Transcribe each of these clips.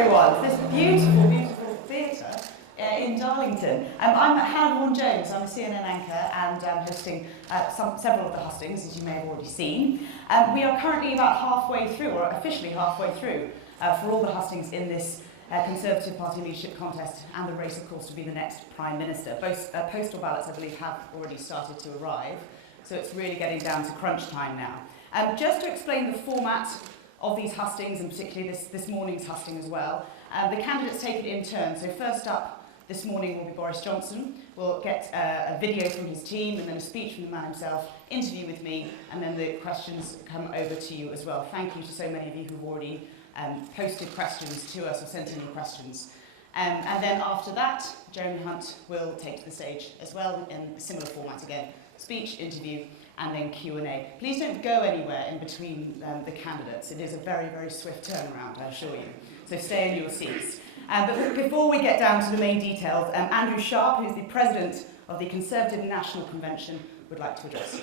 everyone, to this beautiful, beautiful theatre in Darlington. I'm Hannah Vaughan-Jones. I'm a CNN anchor and I'm hosting several of the hustings, as you may have already seen. We are currently about halfway through, or officially halfway through, for all the hustings in this Conservative Party leadership contest and the race, of course, to be the next Prime Minister. Both postal ballots, I believe, have already started to arrive, so it's really getting down to crunch time now. Just to explain the format of these hustings, and particularly this morning's husting as well, the candidates take it in turn. So first up this morning will be Boris Johnson. We'll get a video from his team and then a speech from the man himself, interview with me, and then the questions come over to you as well. Thank you to so many of you who've already posted questions to us or sent in your questions. And then after that, Jeremy Hunt will take to the stage as well in a similar format again. Speech, interview, and then Q&A. Please don't go anywhere in between the candidates. It is a very, very swift turnaround, I assure you. So stay in your seats. But before we get down to the main details, Andrew Sharp, who's the President of the Conservative National Convention, would like to address you.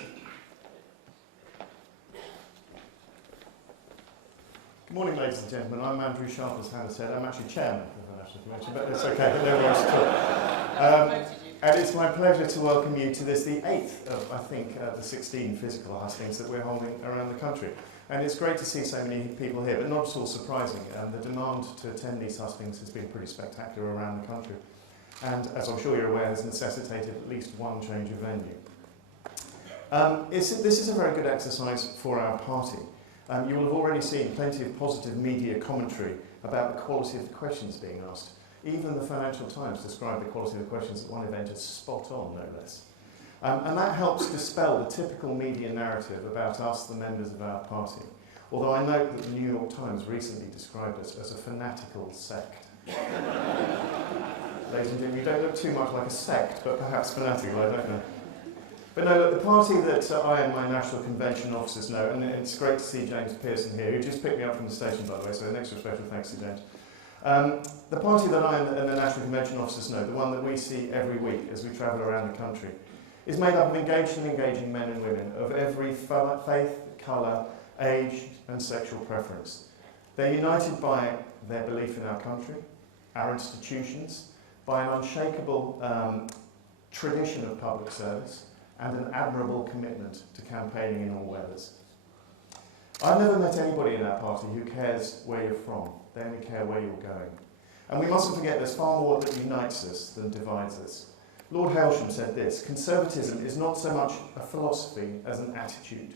Good morning, ladies and gentlemen. I'm Andrew Sharp, as Hannah said. I'm actually chairman of the National Convention, but it's okay, no worries at all. And it's my pleasure to welcome you to this, the 8th of, I think, the 16 physical hustings that we're holding around the country. And it's great to see so many people here, but not at all surprising. The demand to attend these hustings has been pretty spectacular around the country. And as I'm sure you're aware, has necessitated at least one change of venue. This is a very good exercise for our party. You will have already seen plenty of positive media commentary about the quality of the questions being asked. Even the Financial Times described the quality of the questions at one event as spot on, no less. And that helps dispel the typical media narrative about us, the members of our party. Although I note that the New York Times recently described us as a fanatical sect. Ladies and gentlemen, you don't look too much like a sect, but perhaps fanatical, I don't know. But no, look, the party that I and my National Convention officers know, and it's great to see James Pearson here, who just picked me up from the station, by the way, so an extra special thanks to James. The party that I and the National Convention officers know, the one that we see every week as we travel around the country, is made up of engaged and engaging men and women of every faith, colour, age and sexual preference. They're united by their belief in our country, our institutions, by an unshakable tradition of public service and an admirable commitment to campaigning in all weathers. I've never met anybody in our party who cares where you're from. They only care where you're going. And we mustn't forget there's far more that unites us than divides us. Lord Hailsham said this: conservatism is not so much a philosophy as an attitude,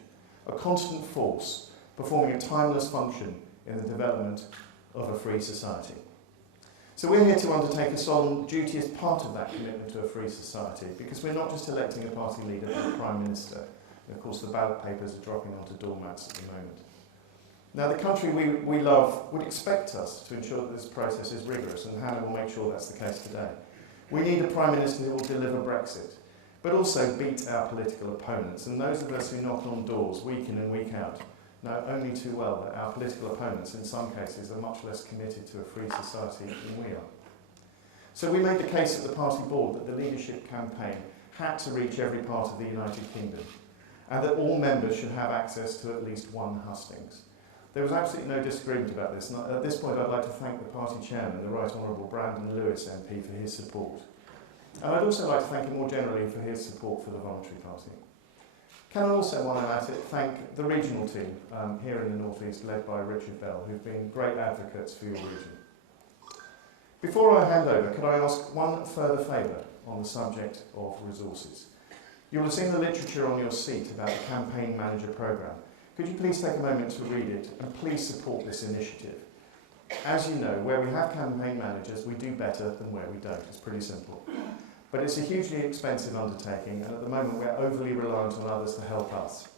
a constant force performing a timeless function in the development of a free society. So we're here to undertake a solemn duty as part of that commitment to a free society, because we're not just electing a party leader but a Prime Minister. And of course the ballot papers are dropping onto doormats at the moment. Now the country we love would expect us to ensure that this process is rigorous, and Hannah will make sure that's the case today. We need a Prime Minister who will deliver Brexit, but also beat our political opponents. And those of us who knock on doors week in and week out know only too well that our political opponents in some cases are much less committed to a free society than we are. So we made the case at the party board that the leadership campaign had to reach every part of the United Kingdom, and that all members should have access to at least one hustings. There was absolutely no disagreement about this, and at this point I'd like to thank the party chairman, the Right Honourable Brandon Lewis MP, for his support. And I'd also like to thank him more generally for his support for the Voluntary Party. Can I also, while I'm at it, thank the regional team here in the North East, led by Richard Bell, who've been great advocates for your region. Before I hand over, could I ask one further favour on the subject of resources? You'll have seen the literature on your seat about the Campaign Manager programme. Could you please take a moment to read it and please support this initiative? As you know, where we have campaign managers, we do better than where we don't. It's pretty simple. But it's a hugely expensive undertaking, and at the moment we're overly reliant on others to help us.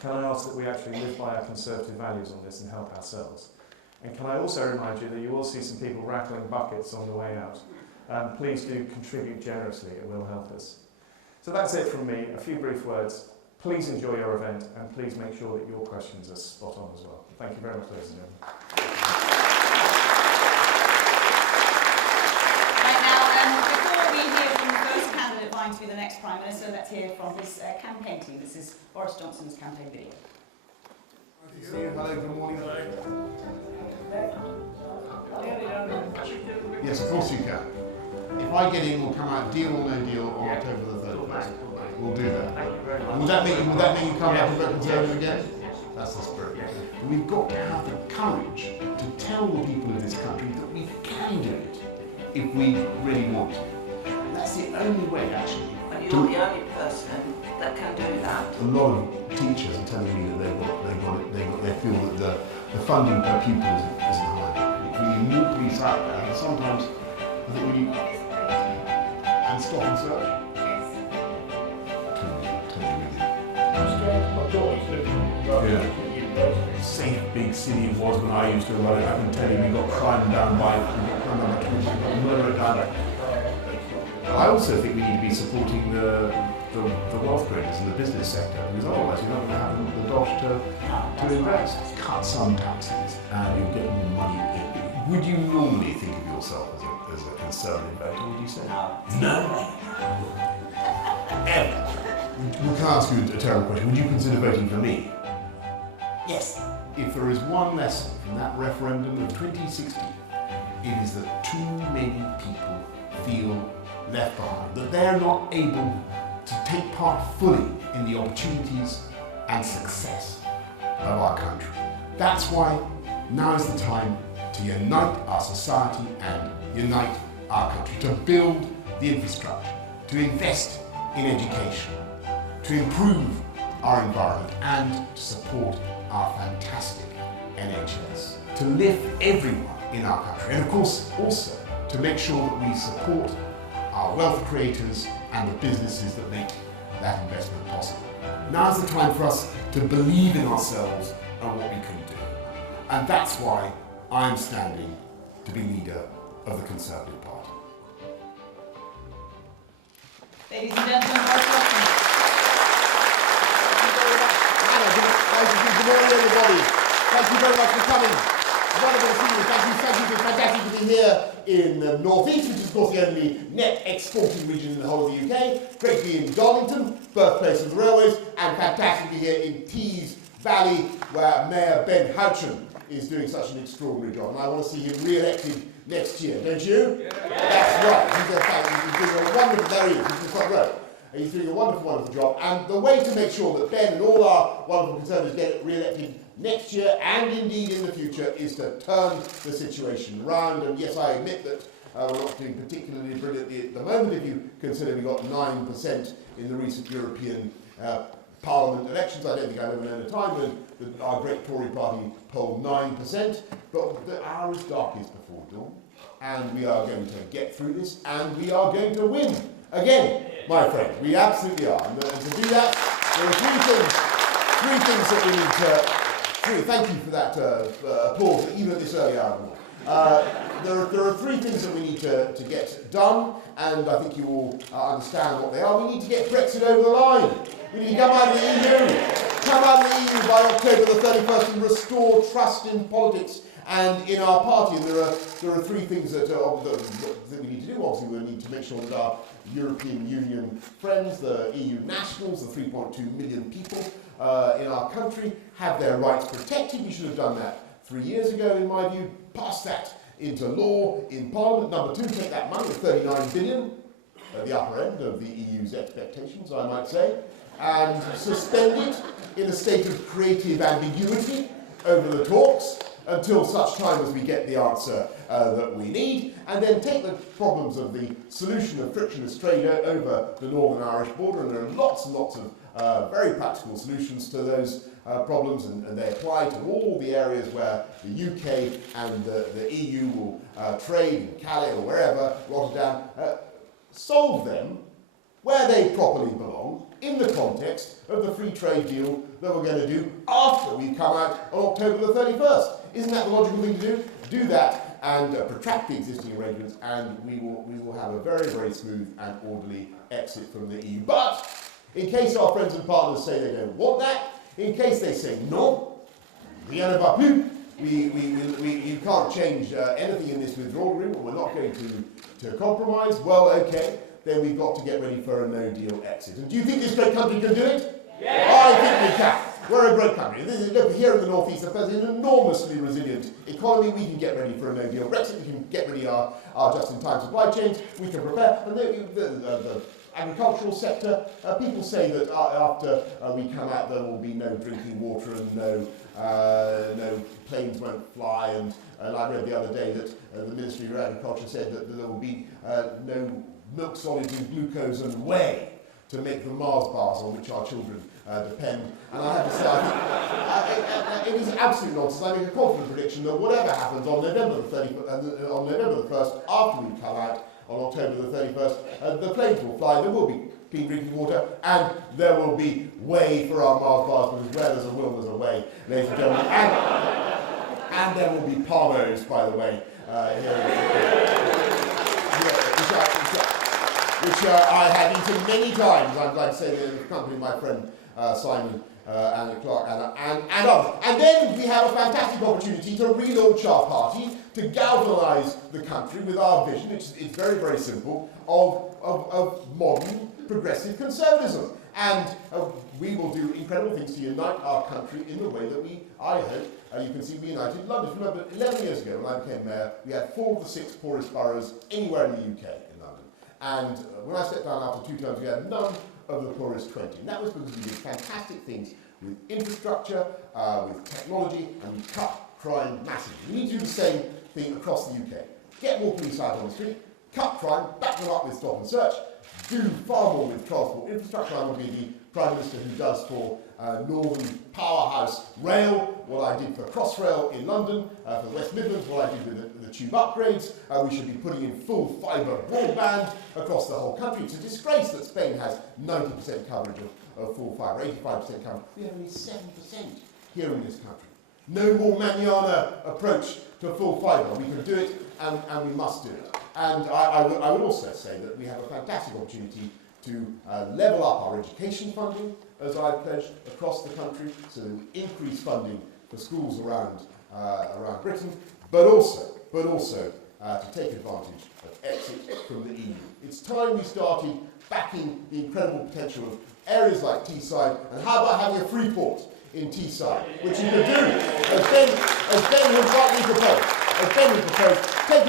Can I ask that we actually live by our Conservative values on this and help ourselves? And can I also remind you that you will see some people rattling buckets on the way out. Please do contribute generously, it will help us. So that's it from me, a few brief words. Please enjoy your event, and please make sure that your questions are spot on as well. Thank you very much, ladies and gentlemen. Right now, before we hear from the first candidate vying to be the next Prime Minister, let's hear from his campaign team. This is Boris Johnson's campaign video. Hello, good morning. Yes, of course you can. If I get in, we'll come out deal or no deal on October the 31st. We'll do that. And would that make you come back and vote Conservative again? That's the spirit. And we've got to have the courage to tell the people of this country that we can do it if we really want to. And that's the only way, actually. And you're the only person that can do that. A lot of teachers are telling me that they feel that the funding per pupil isn't high. We need more police out there, and sometimes I think we need and stop and search. Yeah. Safe big city it was when I used to run it. I can tell you, we got crime down by murder down. I also think we need to be supporting the wealth creators in the business sector, because otherwise you're not going to have the dosh to invest. Cut some taxes and you'll get more money. Would you normally think of yourself as a Conservative voter, would you say? No. Ever. We can ask you a terrible question. Would you consider voting for me? Yes. If there is one lesson from that referendum of 2016, it is that too many people feel left behind, that they're not able to take part fully in the opportunities and success of our country. That's why now is the time to unite our society and unite our country, to build the infrastructure, to invest in education, to improve our environment and to support our fantastic NHS, to lift everyone in our country, and of course also to make sure that we support our wealth creators and the businesses that make that investment possible. Now's the time for us to believe in ourselves and what we can do. And that's why I'm standing to be leader of the Conservative Party. Ladies and gentlemen, Boris Johnson. Good morning, everybody. Thank you very much for coming. Wonderful to see you. Thank you. It's fantastic to be here in the North East, which is of course the only net exporting region in the whole of the UK. Great to be in Darlington, birthplace of the railways, and fantastic to be here in Tees Valley, where Mayor Ben Houchen is doing such an extraordinary job. And I want to see him re-elected next year, don't you? Yeah. That's right. He's doing a wonderful, there he is, he's in the front row. He's doing a wonderful, wonderful job. And the way to make sure that Ben and all our wonderful Conservatives get re-elected next year and indeed in the future is to turn the situation round. And yes, I admit that we're not doing particularly brilliantly at the moment. If you consider we got 9% in the recent European Parliament elections, I don't think I've ever known a time when our great Tory party polled 9%. But the hour is darkest before dawn, and we are going to get through this, and we are going to win again, my friend. We absolutely are. And to do that, there are three things that we need to. Thank you for that applause, even at this early hour. There are three things that we need to get done, and I think you all understand what they are. We need to get Brexit over the line. We need to come out of the EU. Come out of the EU by October the 31st and restore trust in politics and in our party. And there are three things that we need to do. Obviously, we need to make sure that our European Union friends, the EU nationals, the 3.2 million people in our country, have their rights protected. We should have done that 3 years ago, in my view. Pass that into law in Parliament. Number two, take that money of 39 billion, at the upper end of the EU's expectations, I might say, and suspend it in a state of creative ambiguity over the talks until such time as we get the answer that we need, and then take the problems of the solution of frictionless trade over the Northern Irish border, and there are lots and lots of very practical solutions to those problems, and they apply to all the areas where the UK and the EU will trade, in Calais or wherever, Rotterdam. Solve them where they properly belong, in the context of the free trade deal that we're going to do after we come out on October the 31st. Isn't that the logical thing to do? Do that and protract the existing arrangements, and we will have a very, very smooth and orderly exit from the EU. But in case our friends and partners say they don't want that, in case they say no, rien ne va plus, you can't change anything in this withdrawal agreement, we're not going to compromise, well, okay, then we've got to get ready for a no-deal exit. And do you think this great country can do it? Yeah. I think we can. We're a great country. Look, here in the North East, there's an enormously resilient economy. We can get ready for a no-deal Brexit. We can get ready our just-in-time supply chains. We can prepare. And the agricultural sector, people say that after we come out, there will be no drinking water and no planes won't fly. And I read the other day that the Ministry of Agriculture said that there will be no milk solids in glucose and whey to make the Mars bars on which our children depend. And I have to say, I think it is absolute nonsense. I make a confident prediction that whatever happens on November the 1st, after we come out on October the 31st, the planes will fly, there will be clean drinking water, and there will be whey for our Mars bars, because where there's a will, there's a way, ladies and gentlemen. And there will be palmos, by the way, which I have eaten many times. I'm glad to say that in the company of my friend Simon and Clark and others. And then we have a fantastic opportunity to relaunch our party, to galvanise the country with our vision. It's very, very simple, of modern progressive conservatism. And we will do incredible things to unite our country in the way that I hope, you can see, we united London. Remember, 11 years ago when I became mayor, we had 4 of the 6 poorest boroughs anywhere in the UK in London. And when I stepped down after 2 terms, we had none of the poorest 20. And that was because we did fantastic things with infrastructure, with technology, and we cut crime massively. We need to do the same thing across the UK. Get more police out on the street, cut crime, back them up with stop and search, do far more with transport infrastructure. I will be the Prime Minister who does for Northern Powerhouse Rail what I did for Crossrail in London, for the West Midlands what I did with the tube upgrades. We should be putting in full fibre broadband across the whole country. It's a disgrace that Spain has 90% coverage of full fibre, 85% coverage. We have only 7% here in this country. No more manana approach to full fibre. We can do it and we must do it. And I would also say that we have a fantastic opportunity to level up our education funding, as I pledged, across the country, so that we increase funding for schools around Britain, but also to take advantage of exit from the EU. It's time we started backing the incredible potential of areas like Teesside, and how about having a free port in Teesside, which you could do, as Ben has rightly proposed. As Ben has proposed, take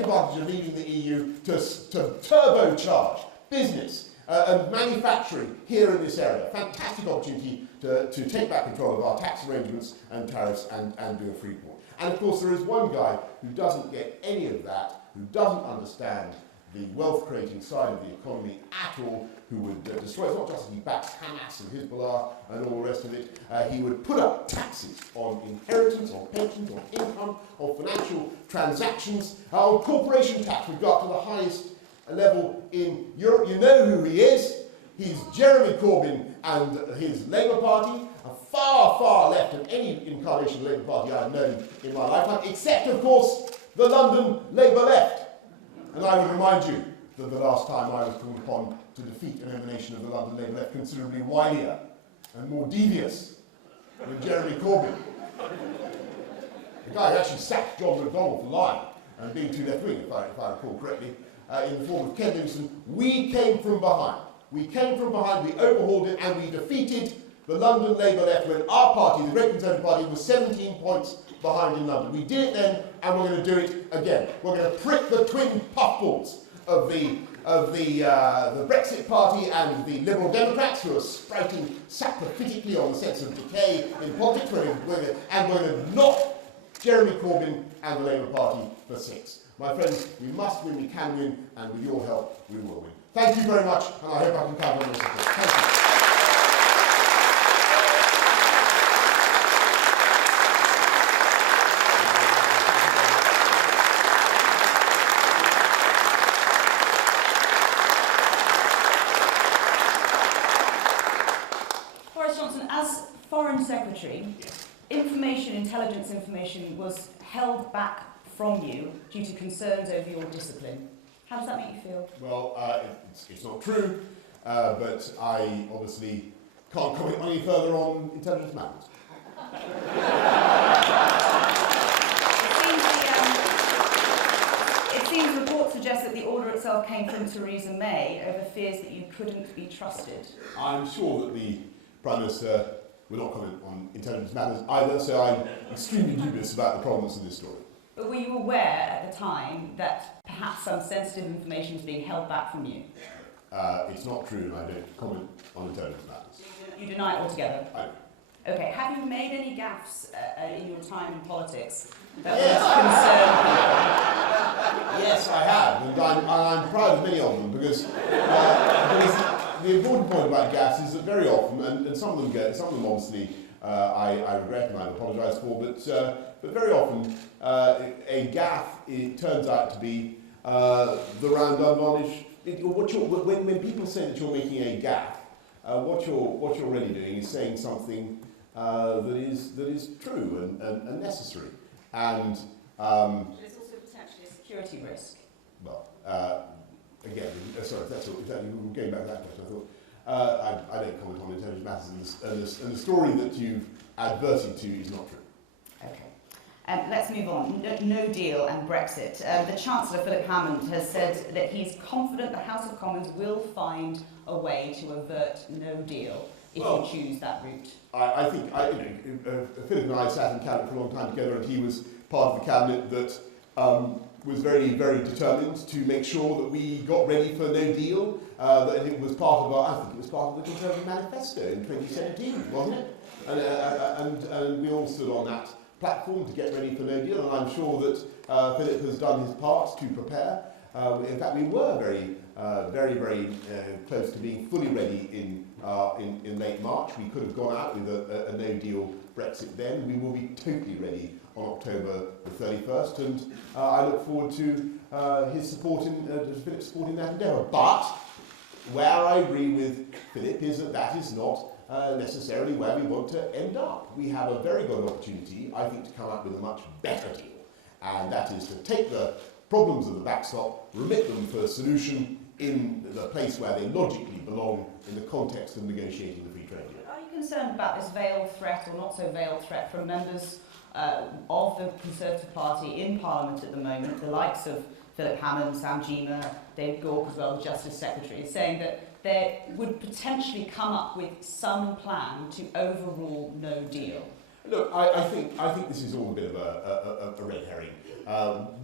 advantage of leaving the EU to turbocharge business and manufacturing here in this area. Fantastic opportunity to take back control of our tax arrangements and tariffs and do a free port. And of course there is one guy who doesn't get any of that, who doesn't understand the wealth-creating side of the economy at all, who would destroy, it's not just that he backs Hamas and Hezbollah and all the rest of it, he would put up taxes on inheritance, on pensions, on income, on financial transactions, on corporation tax. We've got to the highest level in Europe. You know who he is. He's Jeremy Corbyn and his Labour Party, a far, far left of any incarnation of the Labour Party I've known in my lifetime, except, of course, the London Labour left. And I would remind you that the last time I was called upon to defeat an emanation of the London Labour left considerably wilier and more devious than Jeremy Corbyn. The guy who actually sacked John McDonnell for lying and being too left-wing, if I recall correctly, in the form of Ken Livingstone. We came from behind. We came from behind, we overhauled it, and we defeated the London Labour left when our party, the Great Conservative Party, was 17 points behind in London. We did it then, and we're going to do it again. We're going to prick the twin puffballs of the Brexit Party and the Liberal Democrats, who are sprouting sacrificially on the sense of decay in politics, and we're going to knock Jeremy Corbyn and the Labour Party for 6. My friends, we must win, we can win, and with your help, we will win. Thank you very much, and I hope I can count on your support. Thank you. Boris Johnson, as Foreign Secretary, intelligence information was held back from you due to concerns over your discipline. How does that make you feel? Well, it's not true, but I obviously can't comment any further on intelligence matters. It seems reports suggest that the order itself came from Theresa May over fears that you couldn't be trusted. I'm sure that the Prime Minister will not comment on intelligence matters either, so I'm extremely dubious about the provenance of this story. But were you aware at the time that perhaps some sensitive information is being held back from you? It's not true, and I don't comment on intelligence matters. You deny it altogether? I Okay, have you made any gaffes in your time in politics that Yes. would concern Yes, I have, and I'm proud of many of them because the important point about gaffes is that very often, and some of them obviously I regret and I apologise for, but very often a gaffe, it turns out to be the round advantage. When people say that you're making a gaffe, what you're really doing is saying something that is true and necessary. And it's also potentially a security risk. well, again, sorry, if that's what, going back to that question, I thought I don't comment on intelligence matters, and the story that you've adverted to is not true. Okay. Let's move on. No deal and Brexit. The Chancellor, Philip Hammond, has said that he's confident the House of Commons will find a way to avert no deal if you choose that route. I think Philip and I sat in cabinet for a long time together, and he was part of the cabinet that was very, very determined to make sure that we got ready for no deal. That it was part of I think it was part of the Conservative Manifesto in 2017, wasn't it? And we all stood on that platform to get ready for no deal, and I'm sure that Philip has done his part to prepare. In fact, we were very close to being fully ready in late March. We could have gone out with a no-deal Brexit then. We will be totally ready on October the 31st, and I look forward to his support Philip's support in that endeavour. But where I agree with Philip is that is not necessarily where we want to end up. We have a very good opportunity, I think, to come up with a much better deal, and that is to take the problems of the backstop, remit them for a solution in the place where they logically belong in the context of negotiating the free trade deal. Are you concerned about this veiled threat or not so veiled threat from members of the Conservative Party in Parliament at the moment, the likes of Philip Hammond, Sam Gyimah, David Gauke as well, the Justice Secretary, saying that they would potentially come up with some plan to overrule no deal? Look, I think this is all a bit of a red herring.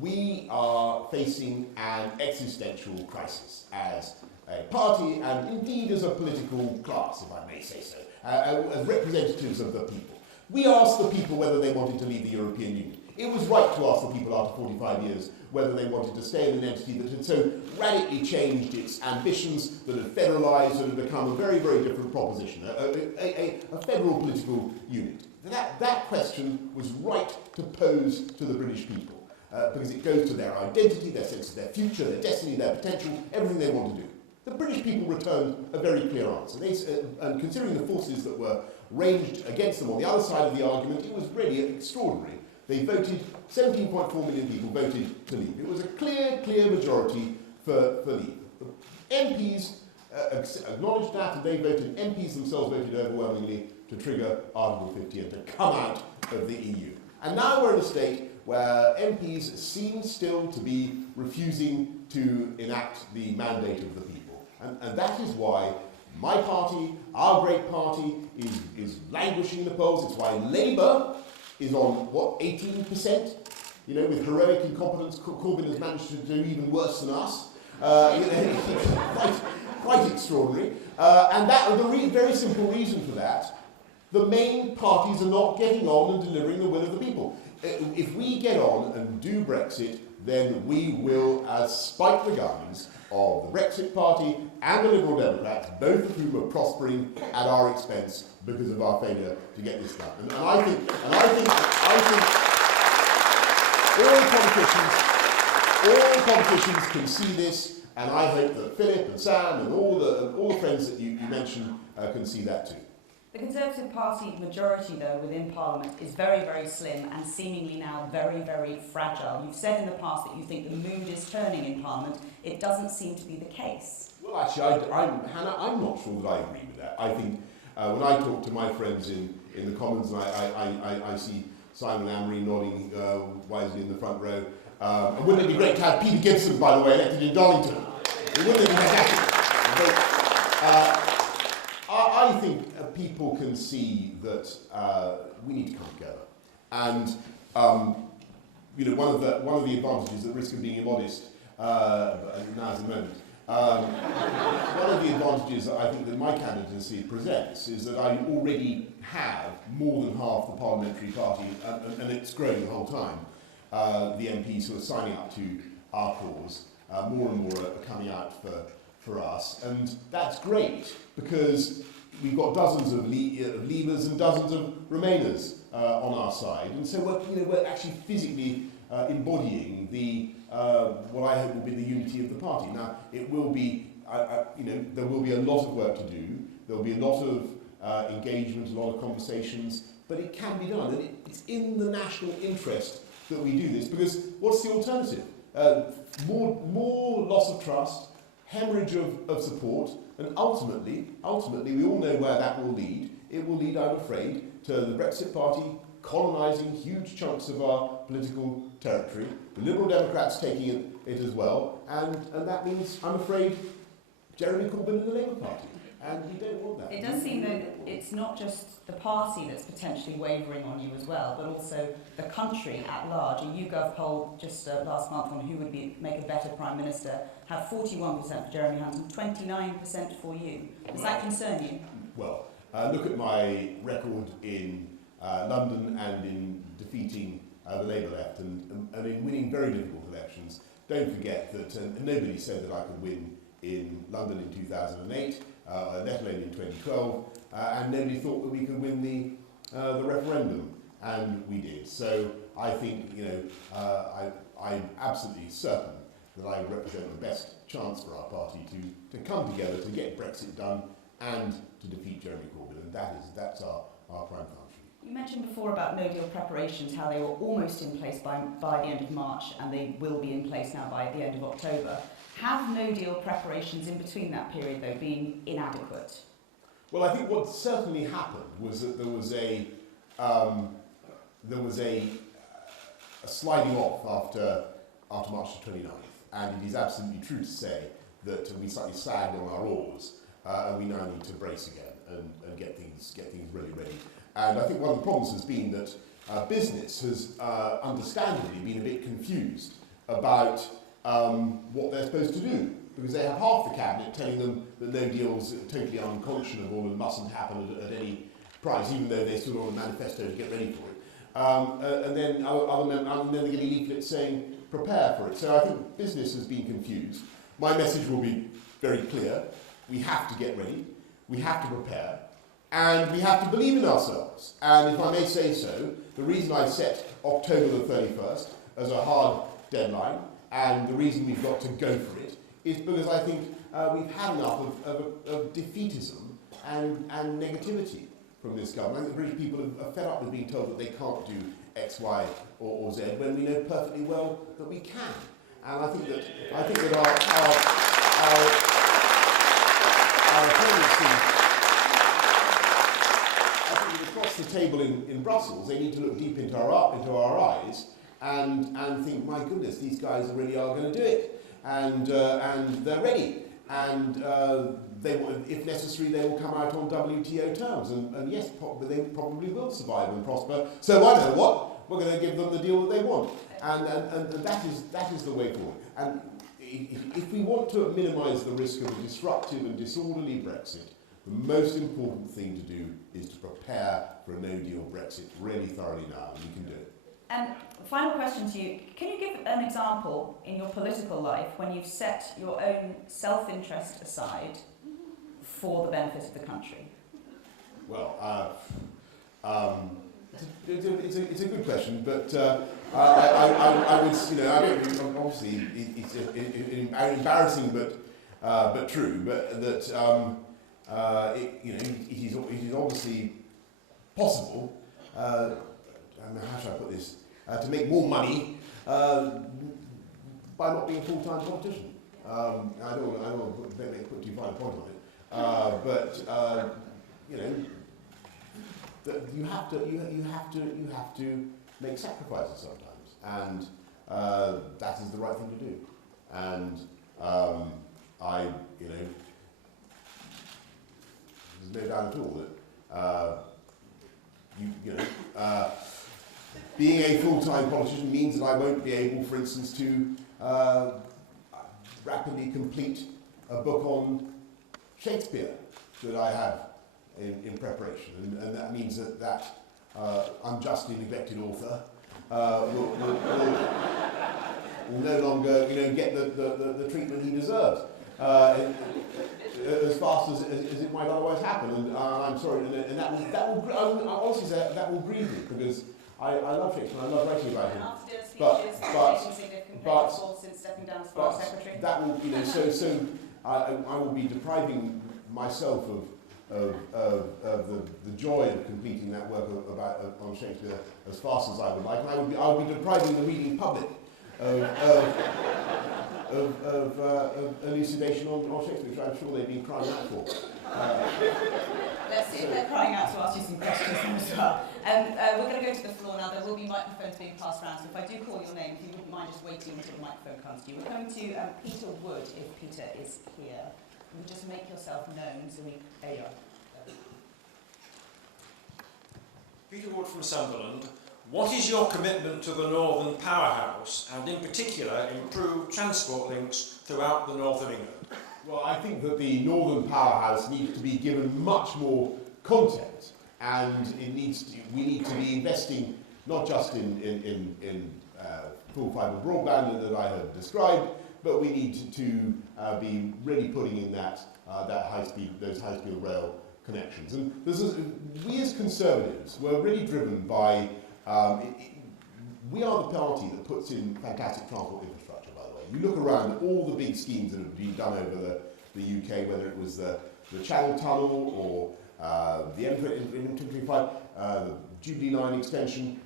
We are facing an existential crisis as a party and indeed as a political class, if I may say so, as representatives of the people. We asked the people whether they wanted to leave the European Union. It was right to ask the people after 45 years whether they wanted to stay in an entity that had so radically changed its ambitions, that had federalised and had become a very, very different proposition, a federal political unit. That question was right to pose to the British people. Because it goes to their identity, their sense of their future, their destiny, their potential, everything they want to do. The British people returned a very clear answer. And considering the forces that were ranged against them on the other side of the argument, it was really extraordinary. They voted, 17.4 million people voted to leave. It was a clear majority for leave. The MPs acknowledged that, and they voted, MPs themselves voted overwhelmingly to trigger Article 50 and to come out of the EU. And now we're in a state where MPs seem still to be refusing to enact the mandate of the people. And that is why my party, our great party, is languishing in the polls. It's why Labour is on, 18%? You know, with heroic incompetence, Corbyn has managed to do even worse than us. Quite extraordinary. And the very simple reason for that, the main parties are not getting on and delivering the will of the people. If we get on and do Brexit, then we will spike the guns of the Brexit Party and the Liberal Democrats, both of whom are prospering at our expense because of our failure to get this done. And I think all politicians can see this, and I hope that Philip and Sam and all the friends that you mentioned can see that too. The Conservative Party majority, though, within Parliament is very, very slim and seemingly now very, very fragile. You've said in the past that you think the mood is turning in Parliament. It doesn't seem to be the case. Well, actually, Hannah, I'm not sure that I agree with that. I think when I talk to my friends in the Commons, and I see Simon Amory nodding wisely in the front row, and wouldn't it be great to have Peter Gibson, by the way, elected in Darlington? Wouldn't it be fantastic? I think people can see that we need to come together. And one of the advantages, at risk of being immodest, now's the moment. One of the advantages that I think that my candidacy presents is that I already have more than half the parliamentary party, and it's growing the whole time, the MPs who are signing up to our cause. More and more are coming out for us, and that's great because we've got dozens of Leavers and dozens of Remainers on our side, and so we're actually physically embodying the what I hope will be the unity of the party. Now, it will be, there will be a lot of work to do. There will be a lot of engagement, a lot of conversations, but it can be done, and it's in the national interest that we do this, because what's the alternative? More loss of trust, hemorrhage of support, and ultimately, we all know where that will lead. It will lead, I'm afraid, to the Brexit Party colonising huge chunks of our political territory, the Liberal Democrats taking it as well, and that means, I'm afraid, Jeremy Corbyn and the Labour Party. And we don't want that. It does seem, though, that it's not just the party that's potentially wavering on you as well, but also the country at large. A YouGov poll just last month on who would make a better Prime Minister had 41% for Jeremy Hunt and 29% for you. Does that concern you? Well, look at my record in London and in defeating the Labour left and in winning very difficult elections. Don't forget that nobody said that I could win in London in 2008. Let alone in 2012, and nobody thought that we could win the referendum, and we did. So I think, I'm absolutely certain that I represent the best chance for our party to come together to get Brexit done and to defeat Jeremy Corbyn, and that's our prime function. You mentioned before about no deal preparations, how they were almost in place by the end of March, and they will be in place now by the end of October. Have no deal preparations in between that period, though, been inadequate? Well, I think what certainly happened was that there was a sliding off after March the 29th, and it is absolutely true to say that we slightly sagged on our oars, and we now need to brace again and get things really ready. And I think one of the problems has been that business has understandably been a bit confused about what they're supposed to do, because they have half the cabinet telling them that no deal's totally unconscionable and mustn't happen at any price, even though they stood on a manifesto to get ready for it. And then other men they're getting leaflets saying prepare for it. So I think business has been confused. My message will be very clear. We have to get ready. We have to prepare. And we have to believe in ourselves. And if I may say so, the reason I set October the 31st as a hard deadline, and the reason we've got to go for it, is because I think we've had enough of defeatism and negativity from this government. I think the British people are fed up with being told that they can't do X, Y, or Z, when we know perfectly well that we can. And I think that our tendency, across the table in Brussels, they need to look deep into our eyes and think, my goodness, these guys really are going to do it, and they're ready, and if necessary, they will come out on WTO terms, and yes, they probably will survive and prosper. So I know what, we're going to give them the deal that they want, and that is the way forward. And if we want to minimise the risk of a disruptive and disorderly Brexit, the most important thing to do is to prepare for a no-deal Brexit really thoroughly now, and we can do it. And final question to you. Can you give an example in your political life when you've set your own self-interest aside for the benefit of the country? Well, it's a good question, but I would, I don't, obviously, it's embarrassing but true, but that it is obviously possible. How should I put this? To make more money by not being a full-time politician. I don't want to put too fine a point on it, but you have to make sacrifices sometimes, and that is the right thing to do. And there's no doubt at all being a full-time politician means that I won't be able, for instance, to rapidly complete a book on Shakespeare that I have in preparation, and that means that unjustly neglected author will no longer, get the treatment he deserves as fast as it might otherwise happen. And I'm sorry, and that will honestly say that will grieve me, because I love Shakespeare, I love writing about him. But since stepping down as Foreign Secretary. That will, so I will be depriving myself of the joy of completing that work on Shakespeare as fast as I would like, and I would be depriving the reading public of elucidation on Shakespeare, which I'm sure they've been crying out for. Let's see if they're crying out to ask you some questions as well. We're going to go to the floor now. There will be microphones being passed around, so if I do call your name, if you wouldn't mind just waiting until the microphone comes to you. We're coming to Peter Wood, if Peter is here. You just make yourself known so we... There you are. Peter Wood from Sunderland. What is your commitment to the Northern Powerhouse, and in particular improve transport links throughout the north of England? Well, I think that the Northern Powerhouse needs to be given much more content, and we need to be investing not just in full fibre broadband that I have described, but we need to be really putting in those high-speed rail connections. And we as Conservatives were really driven by. We are the party that puts in fantastic transport infrastructure, by the way. You look around at all the big schemes that have been done over the UK, whether it was the Channel Tunnel or the M25, the Jubilee Line extension.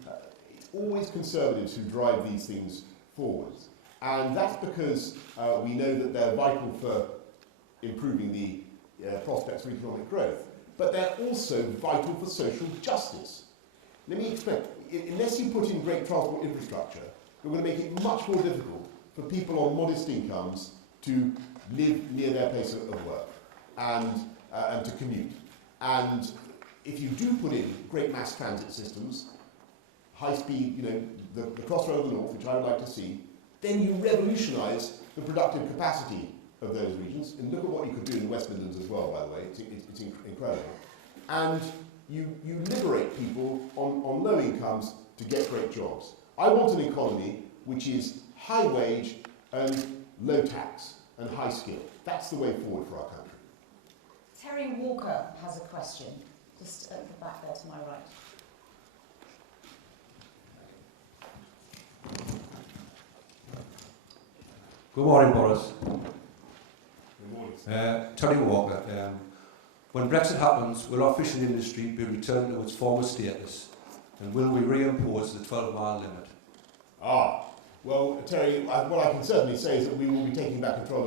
It's always Conservatives who drive these things forwards. And that's because we know that they're vital for improving the prospects for economic growth, but they're also vital for social justice. Let me explain. Unless you put in great transport infrastructure, you're going to make it much more difficult for people on modest incomes to live near their place of work and to commute. And if you do put in great mass transit systems, high speed, the Crossrail of the North, which I would like to see, then you revolutionise the productive capacity of those regions. And look at what you could do in the West Midlands as well, by the way. It's incredible. And you liberate people on low incomes to get great jobs. I want an economy which is high wage and low tax and high skill. That's the way forward for our country. Terry Walker has a question, just at the back there to my right. Good morning, Boris. Good morning. Terry Walker. When Brexit happens, will our fishing industry be returned to its former status, and will we reimpose the 12-mile limit? Well, Terry, what I can certainly say is that we will be taking back control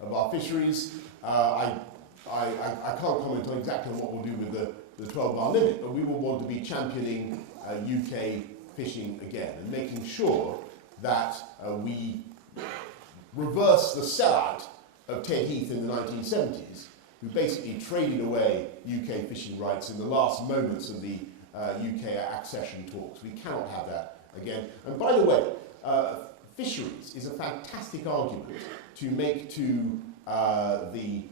of our fisheries. I can't comment on exactly what we'll do with the 12-mile limit, but we will want to be championing UK fishing again and making sure that we reverse the sellout of Ted Heath in the 1970s, who basically traded away UK fishing rights in the last moments of the UK accession talks. We cannot have that again. And by the way, fisheries is a fantastic argument to make to the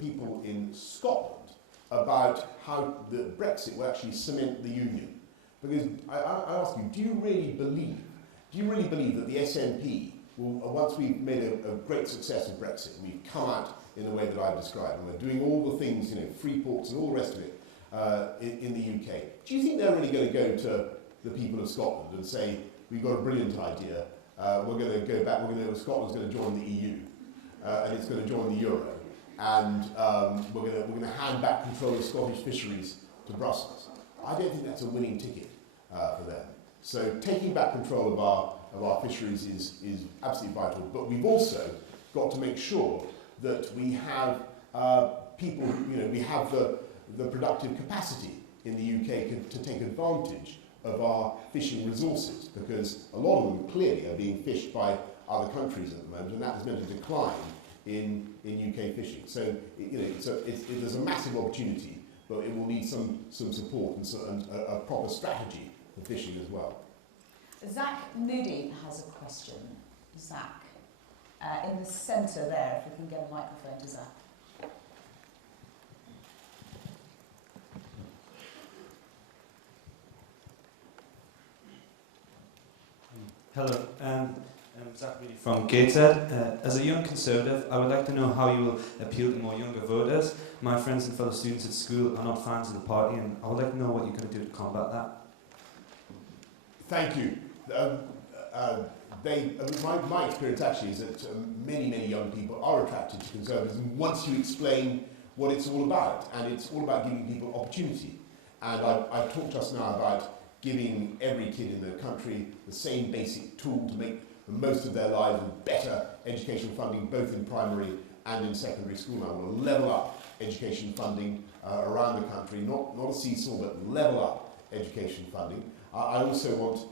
people in Scotland about how the Brexit will actually cement the union. Because I ask you, do you really believe that the SNP will, once we've made a great success of Brexit, we've come out in the way that I've described, and we're doing all the things, free ports and all the rest of it in the UK, do you think they're really going to go to the people of Scotland and say, we've got a brilliant idea, we're going to go back, Scotland's going to join the EU, and it's going to join the Euro, and we're going to hand back control of Scottish fisheries to Brussels? I don't think that's a winning ticket for them. So taking back control of our fisheries is absolutely vital, but we've also got to make sure that we have people, we have the productive capacity in the UK to take advantage of our fishing resources, because a lot of them clearly are being fished by other countries at the moment, and that has meant a decline in UK fishing. So there's a massive opportunity but it will need some support and a proper strategy for fishing as well. Zach Moody has a question. Zach, in the centre there, if we can get a microphone to Zach. Hello, I'm Zach Moody from Gateshead. As a young Conservative, I would like to know how you will appeal to more younger voters. My friends and fellow students at school are not fans of the party, and I would like to know what you're going to do to combat that. Thank you. My experience actually is that many young people are attracted to Conservatives once you explain what it's all about, and it's all about giving people opportunity. And I've talked just now about giving every kid in the country the same basic tool to make the most of their lives with better education funding, both in primary and in secondary school. Now, I want to level up education funding around the country, not a seesaw, but level up education funding. I also want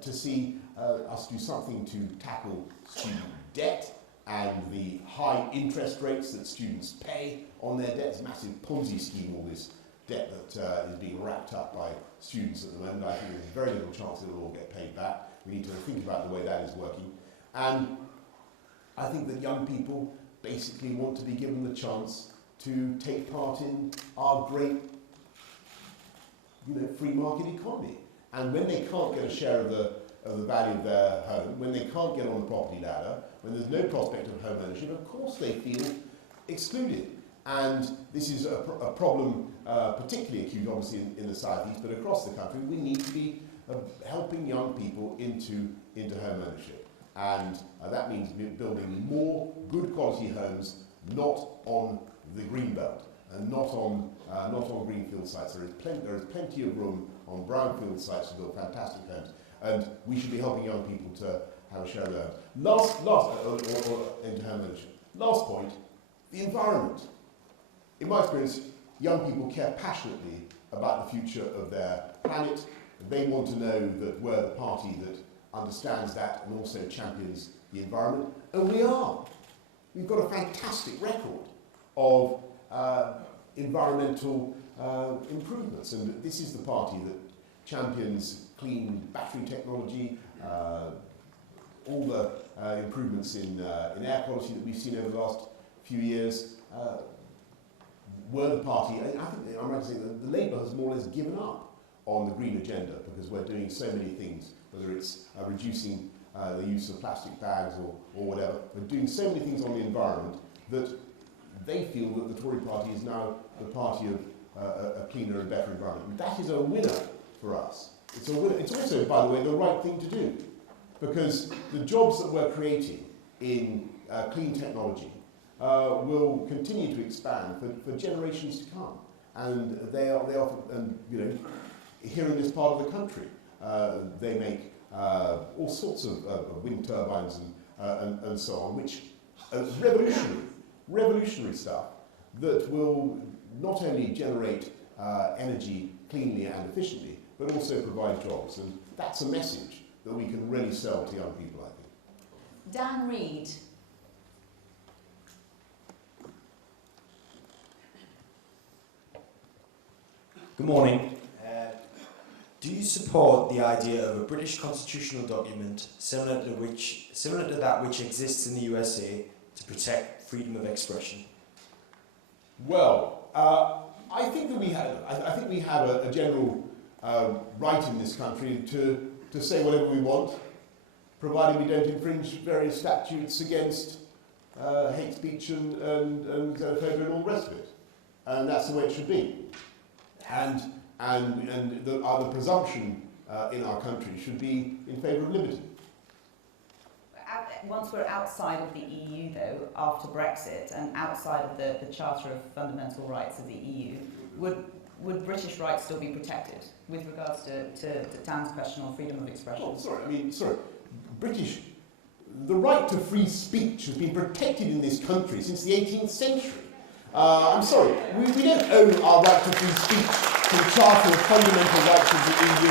to see us do something to tackle student debt and the high interest rates that students pay on their debt. It's a massive Ponzi scheme, all this debt that is being wrapped up by students at the moment. I think there's very little chance it will all get paid back. We need to think about the way that is working. And I think that young people basically want to be given the chance to take part in our great, free market economy. And when they can't get a share of the value of their home, when they can't get on the property ladder, when there's no prospect of home ownership, of course they feel excluded. And this is a problem particularly acute, obviously, in the southeast, but across the country. We need to be helping young people into home ownership. And that means building more good quality homes, not on the greenbelt and not on greenfield sites. There is plenty of room on brownfield sites to build fantastic homes, and we should be helping young people to have a share of their home. Into home ownership. Last point, the environment. In my experience, young people care passionately about the future of their planet. They want to know that we're the party that understands that and also champions the environment. And we are. We've got a fantastic record of environmental improvements. And this is the party that champions clean battery technology, all the improvements in air quality that we've seen over the last few years. We're the party, and I think I'm right to say that the Labour has more or less given up on the green agenda because we're doing so many things, whether it's reducing the use of plastic bags or whatever. We're doing so many things on the environment that they feel that the Tory party is now the party of a cleaner and better environment. And that is a winner for us. It's a winner. It's also, by the way, the right thing to do, because the jobs that we're creating in clean technology will continue to expand for generations to come, and they often, here in this part of the country, they make all sorts of wind turbines and so on, which is revolutionary stuff that will not only generate energy cleanly and efficiently, but also provide jobs, and that's a message that we can really sell to young people, I think. Dan Reid. Good morning. Do you support the idea of a British constitutional document similar to that which exists in the USA to protect freedom of expression? Well, I think that we have a general right in this country to say whatever we want, provided we don't infringe various statutes against hate speech and xenophobia and all the rest of it. And that's the way it should be. And the presumption in our country should be in favour of liberty. Once we're outside of the EU, though, after Brexit, and outside of the Charter of Fundamental Rights of the EU, would British rights still be protected with regards to Dan's question on freedom of expression? Oh, sorry. The right to free speech has been protected in this country since the 18th century. I'm sorry, we don't own our right to free speech to the Charter of Fundamental Rights of the EU.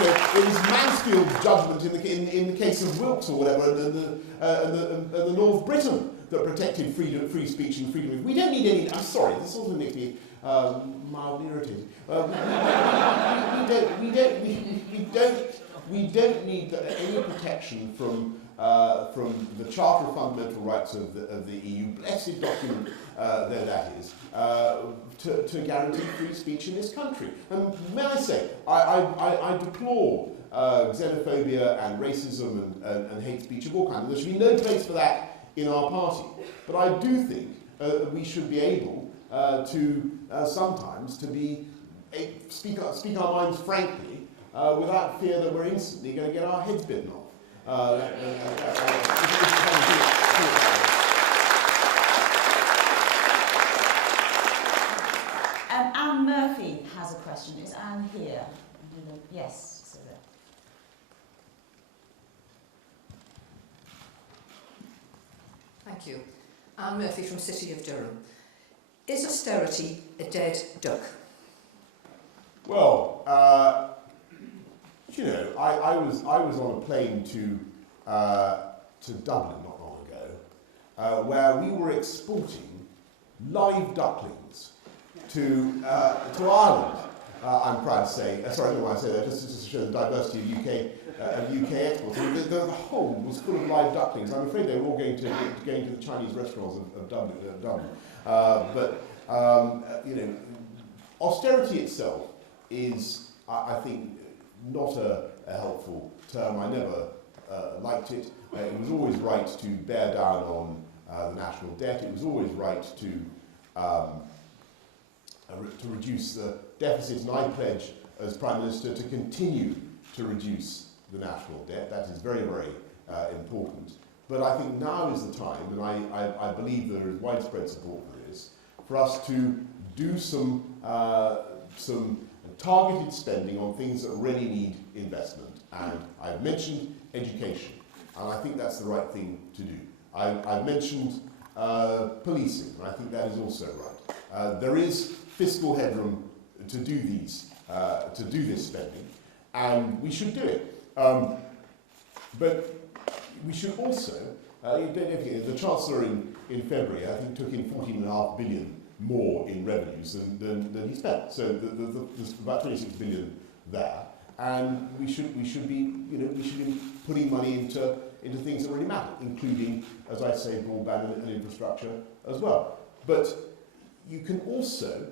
It was Mansfield's judgment in the case of Wilkes or whatever, and the North Britain that protected free speech and freedom. We don't need any. I'm sorry, this also makes me mildly irritated. We don't need any protection from the Charter of Fundamental Rights of the EU, blessed document though that is, to guarantee free speech in this country. And may I say, I deplore xenophobia and racism and hate speech of all kinds. There should be no place for that in our party. But I do think we should be able to sometimes to speak our minds frankly without fear that we're instantly going to get our heads bitten off. Anne Murphy has a question. Is Anne here? Yes. So there. Thank you. Anne Murphy from City of Durham. Is austerity a dead duck? Well, you know, I was on a plane to Dublin not long ago, where we were exporting live ducklings to Ireland. I'm proud to say. Sorry, I don't know why I say that. Just to show the diversity of UK exports. The whole was full of live ducklings. I'm afraid they were all going to the Chinese restaurants of Dublin. You know, austerity itself is, I think, not a helpful term. I never liked it. It was always right to bear down on the national debt. It was always right to reduce the deficit, and I pledge as Prime Minister to continue to reduce the national debt. That is very, very important. But I think now is the time, and I believe there is widespread support for this, for us to do some targeted spending on things that really need investment. And I've mentioned education, and I think that's the right thing to do. I've mentioned policing, and I think that is also right. There is fiscal headroom to do this spending, and we should do it. But we should also, the Chancellor in February, I think, took in 14.5 billion more in revenues than he spent. So there's about 26 billion there, and we should be putting money into things that really matter, including, as I say, broadband and infrastructure as well. But you can also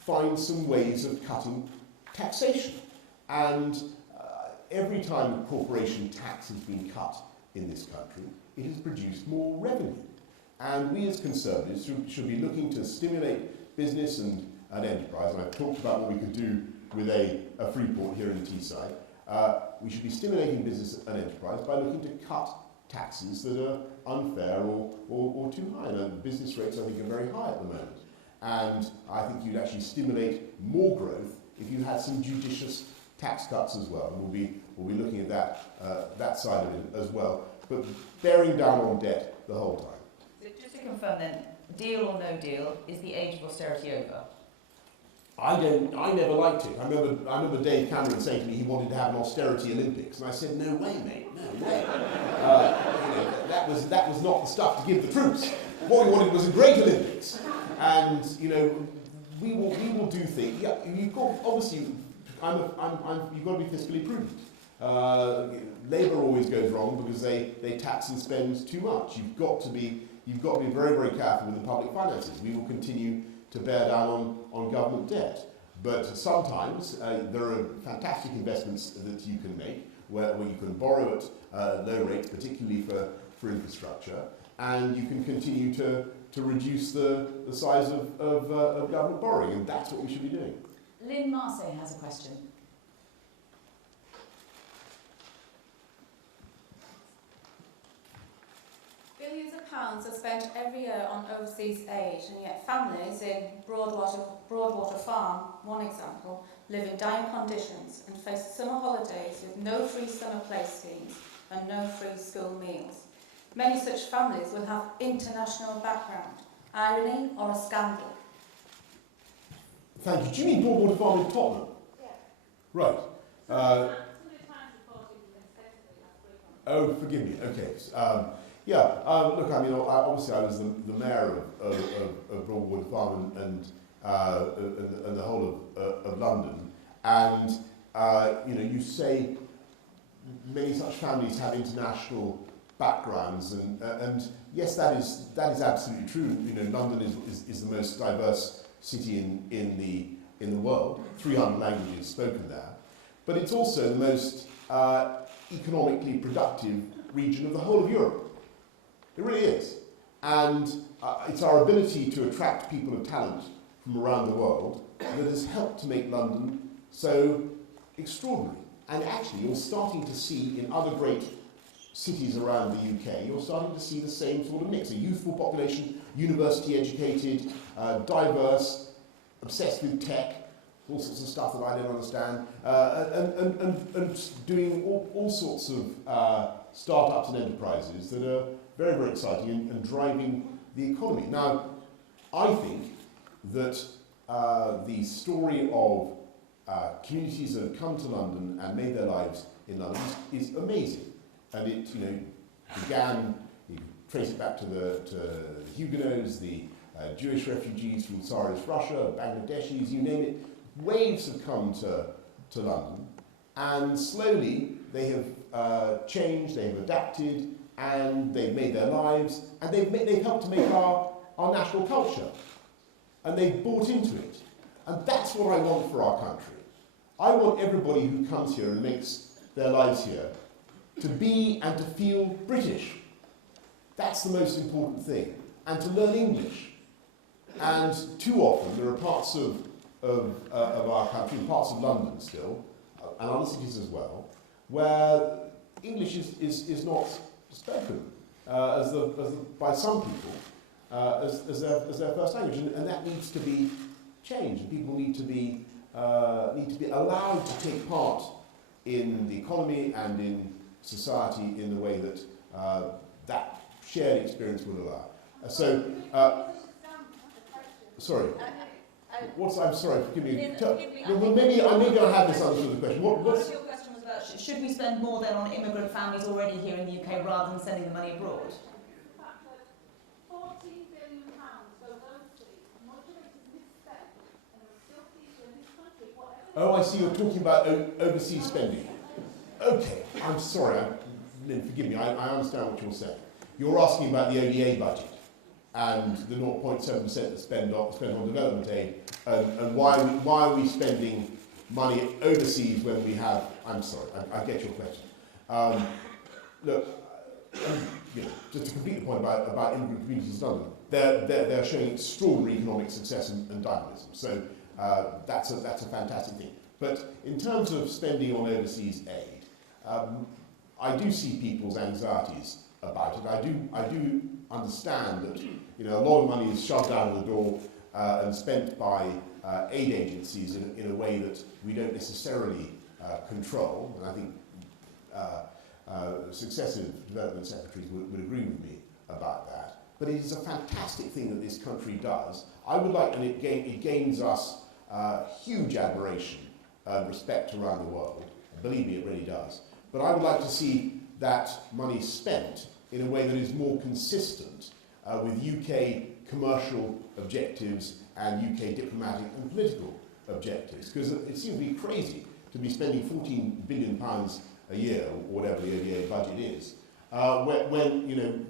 find some ways of cutting taxation, and every time corporation tax has been cut in this country, it has produced more revenue. And we as Conservatives should be looking to stimulate business and enterprise. And I've talked about what we could do with a free port here in Teesside. We should be stimulating business and enterprise by looking to cut taxes that are unfair or too high. And business rates, I think, are very high at the moment. And I think you'd actually stimulate more growth if you had some judicious tax cuts as well. And we'll be looking at that side of it as well. But bearing down on debt the whole time. So just to confirm then, deal or no deal, is the age of austerity over? I never liked it. I remember Dave Cameron saying to me he wanted to have an austerity Olympics, and I said, no way, mate, no way. That was not the stuff to give the troops. What we wanted was a great Olympics, and we will do things. Yeah, you've got obviously. You've got to be fiscally prudent. Labour always goes wrong because they tax and spend too much. You've got to be very, very careful with the public finances. We will continue to bear down on government debt. But sometimes there are fantastic investments that you can make where you can borrow at low rates, particularly for infrastructure, and you can continue to reduce the size of government borrowing, and that's what we should be doing. Lynn Marsay has a question. Billions of pounds are spent every year on overseas aid, and yet families in Broadwater Farm, one example, live in dire conditions and face summer holidays with no free summer play schemes and no free school meals. Many such families will have international background. Irony or a scandal? Thank you. Do you mean Broadwater Farm in Tottenham? Yeah. Right. Oh, forgive me. Okay. Look, I mean, obviously I was the mayor of Broadwater Farm and the whole of London, and you say many such families have international backgrounds, and yes, that is absolutely true. London is the most diverse city in the world, 300 languages spoken there, but it's also the most economically productive region of the whole of Europe. It really is. And it's our ability to attract people of talent from around the world that has helped to make London so extraordinary. And actually, you're starting to see in other great cities around the UK, you're starting to see the same sort of mix. A youthful population, university educated, diverse, obsessed with tech, all sorts of stuff that I don't understand, and doing all sorts of startups and enterprises that are very, very exciting and driving the economy. Now, I think that the story of communities that have come to London and made their lives in London is amazing. And it, began, you trace it back to the Huguenots, the Jewish refugees from Tsarist Russia, Bangladeshis, you name it. Waves have come to London, and slowly they have changed, they have adapted, and they've made their lives, and they've helped to make our national culture. And they've bought into it. And that's what I want for our country. I want everybody who comes here and makes their lives here to be and to feel British. That's the most important thing. And to learn English. And too often there are parts of our country, parts of London still, and other cities as well, where English is not spoken by some people as their first language, and that needs to be changed. People need to be allowed to take part in the economy and in society in the way that that shared experience would allow. Sorry. I'm sorry, forgive me. Well, maybe I have misunderstood the question. Your question was about, should we spend more then on immigrant families already here in the UK rather than sending the money abroad? Oh, I see, you're talking about overseas spending. Okay, I'm sorry, Lynn, forgive me, I understand what you're saying. You're asking about the ODA budget and the 0.7% that's spent on development aid, and why are we spending money overseas when we have... I'm sorry, I get your question. Look, just to complete the point about immigrant communities in London, they're showing extraordinary economic success and dynamism. So that's a fantastic thing. But in terms of spending on overseas aid, I do see people's anxieties about it. I do understand that a lot of money is shoved out of the door and spent by aid agencies in a way that we don't necessarily control. And I think successive development secretaries would agree with me about that. But it is a fantastic thing that this country does. I would like, and it gains us huge admiration and respect around the world. Believe me, it really does. But I would like to see that money spent in a way that is more consistent with UK commercial objectives and UK diplomatic and political objectives. Because it seems to be crazy to be spending £14 billion a year, or whatever the ODA budget is, when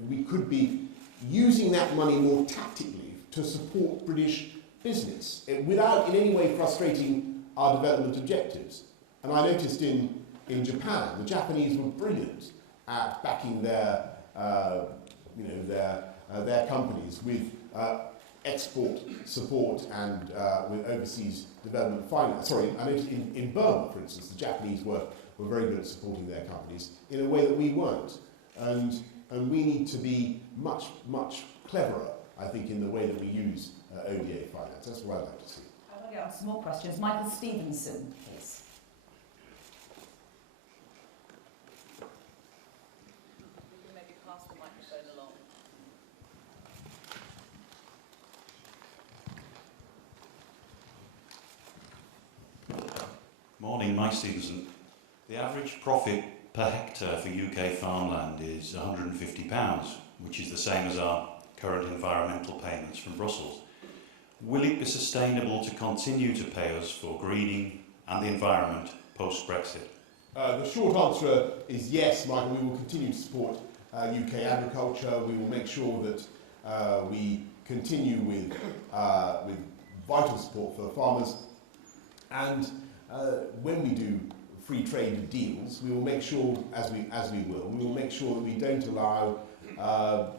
we could be using that money more tactically to support British business without in any way frustrating our development objectives. And I noticed in Japan, the Japanese were brilliant at backing their companies with export support and with overseas development finance. Sorry, I noticed in Burma, for instance, the Japanese were very good at supporting their companies in a way that we weren't. And we need to be much, much cleverer, I think, in the way that we use ODA finance. That's what I'd like to see. I want to get on some more questions. Michael Stevenson, please. You can maybe pass the microphone along. Morning, Mike Stevenson. The average profit per hectare for UK farmland is £150, which is the same as our current environmental payments from Brussels. Will it be sustainable to continue to pay us for greening and the environment post-Brexit? The short answer is yes, Michael. We will continue to support UK agriculture. We will make sure that we continue with vital support for farmers. And when we do free trade deals, we will make sure, as we will make sure that we don't allow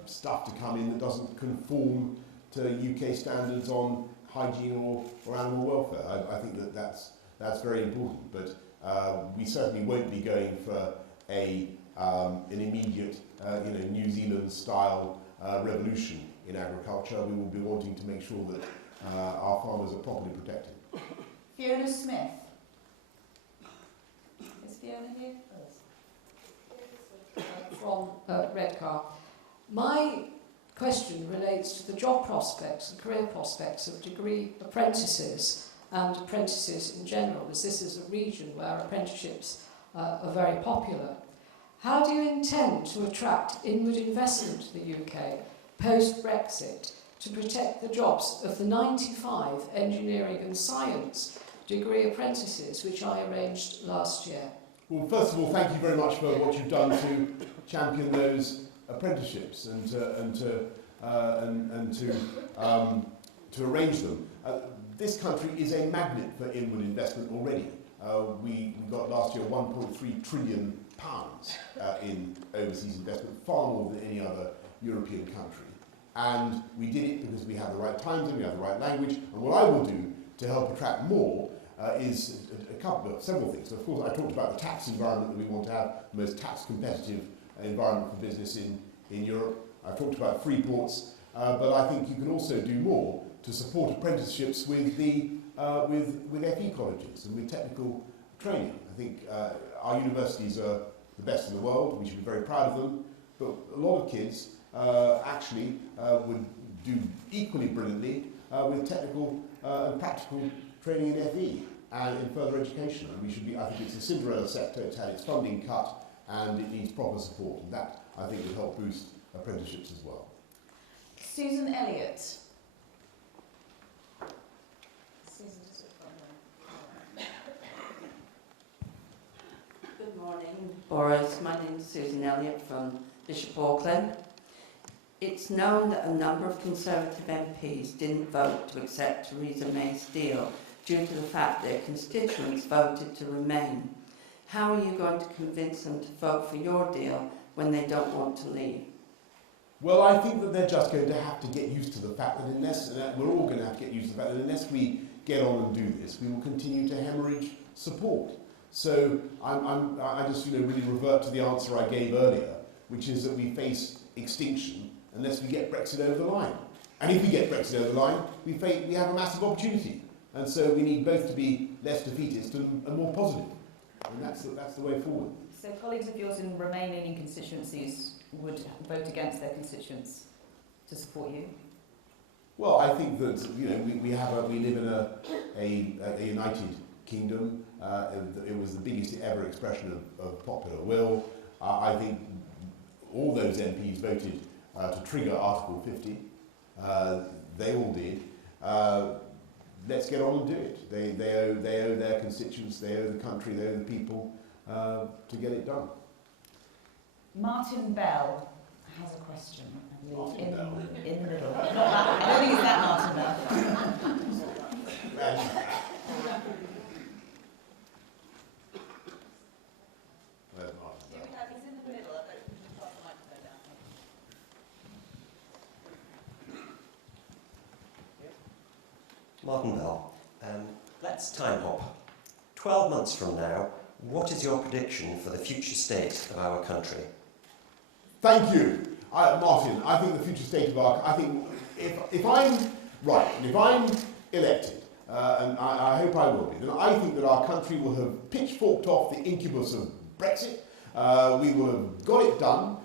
stuff to come in that doesn't conform to UK standards on hygiene or animal welfare. I think that that's very important. But we certainly won't be going for an immediate, New Zealand-style revolution in agriculture. We will be wanting to make sure that our farmers are properly protected. Fiona Smith. Is Fiona here? From Redcar. My question relates to the job prospects and career prospects of degree apprentices and apprentices in general, as this is a region where apprenticeships are very popular. How do you intend to attract inward investment to the UK post-Brexit to protect the jobs of the 95 engineering and science degree apprentices which I arranged last year? Well, first of all, thank you very much for what you've done to champion those apprenticeships and to arrange them. This country is a magnet for inward investment already. We got last year £1.3 trillion in overseas investment, far more than any other European country. And we did it because we have the right times and we have the right language. And what I will do to help attract more is several things. So of course, I talked about the tax environment that we want to have, the most tax competitive environment for business in Europe. I've talked about free ports, but I think you can also do more to support apprenticeships with FE colleges and with technical training. I think our universities are the best in the world. We should be very proud of them. But a lot of kids actually would do equally brilliantly with technical and practical training in FE and in further education. And we should be, I think it's a Cinderella sector. It's had its funding cut and it needs proper support. And that, I think, will help boost apprenticeships as well. Susan Elliott. Good morning, Boris. My name is Susan Elliott from Bishop Auckland. It's known that a number of Conservative MPs didn't vote to accept Theresa May's deal due to the fact their constituents voted to remain. How are you going to convince them to vote for your deal when they don't want to leave? Well, I think that they're just going to have to get used to the fact that we're all going to have to get used to the fact that unless we get on and do this, we will continue to hemorrhage support. So I just really revert to the answer I gave earlier, which is that we face extinction unless we get Brexit over the line. And if we get Brexit over the line, we have a massive opportunity. And so we need both to be less defeatist and more positive. And that's the way forward. So colleagues of yours in remaining constituencies would vote against their constituents to support you? Well, I think that we live in a united kingdom. It was the biggest ever expression of popular will. I think all those MPs voted to trigger Article 50. They all did. Let's get on and do it. They owe their constituents, they owe the country, they owe the people to get it done. Martin Bell has a question. Martin Bell? In the middle. Not that, I don't think it's that Martin Bell. Where's Martin Bell? He's in the middle. I don't think we can pass the microphone down. Martin Bell, let's time hop. 12 months from now, what is your prediction for the future state of our country? Thank you, Martin. I think the future state of I think if I'm right, and if I'm elected, and I hope I will be, then I think that our country will have pitchforked off the incubus of Brexit. We will have got it done.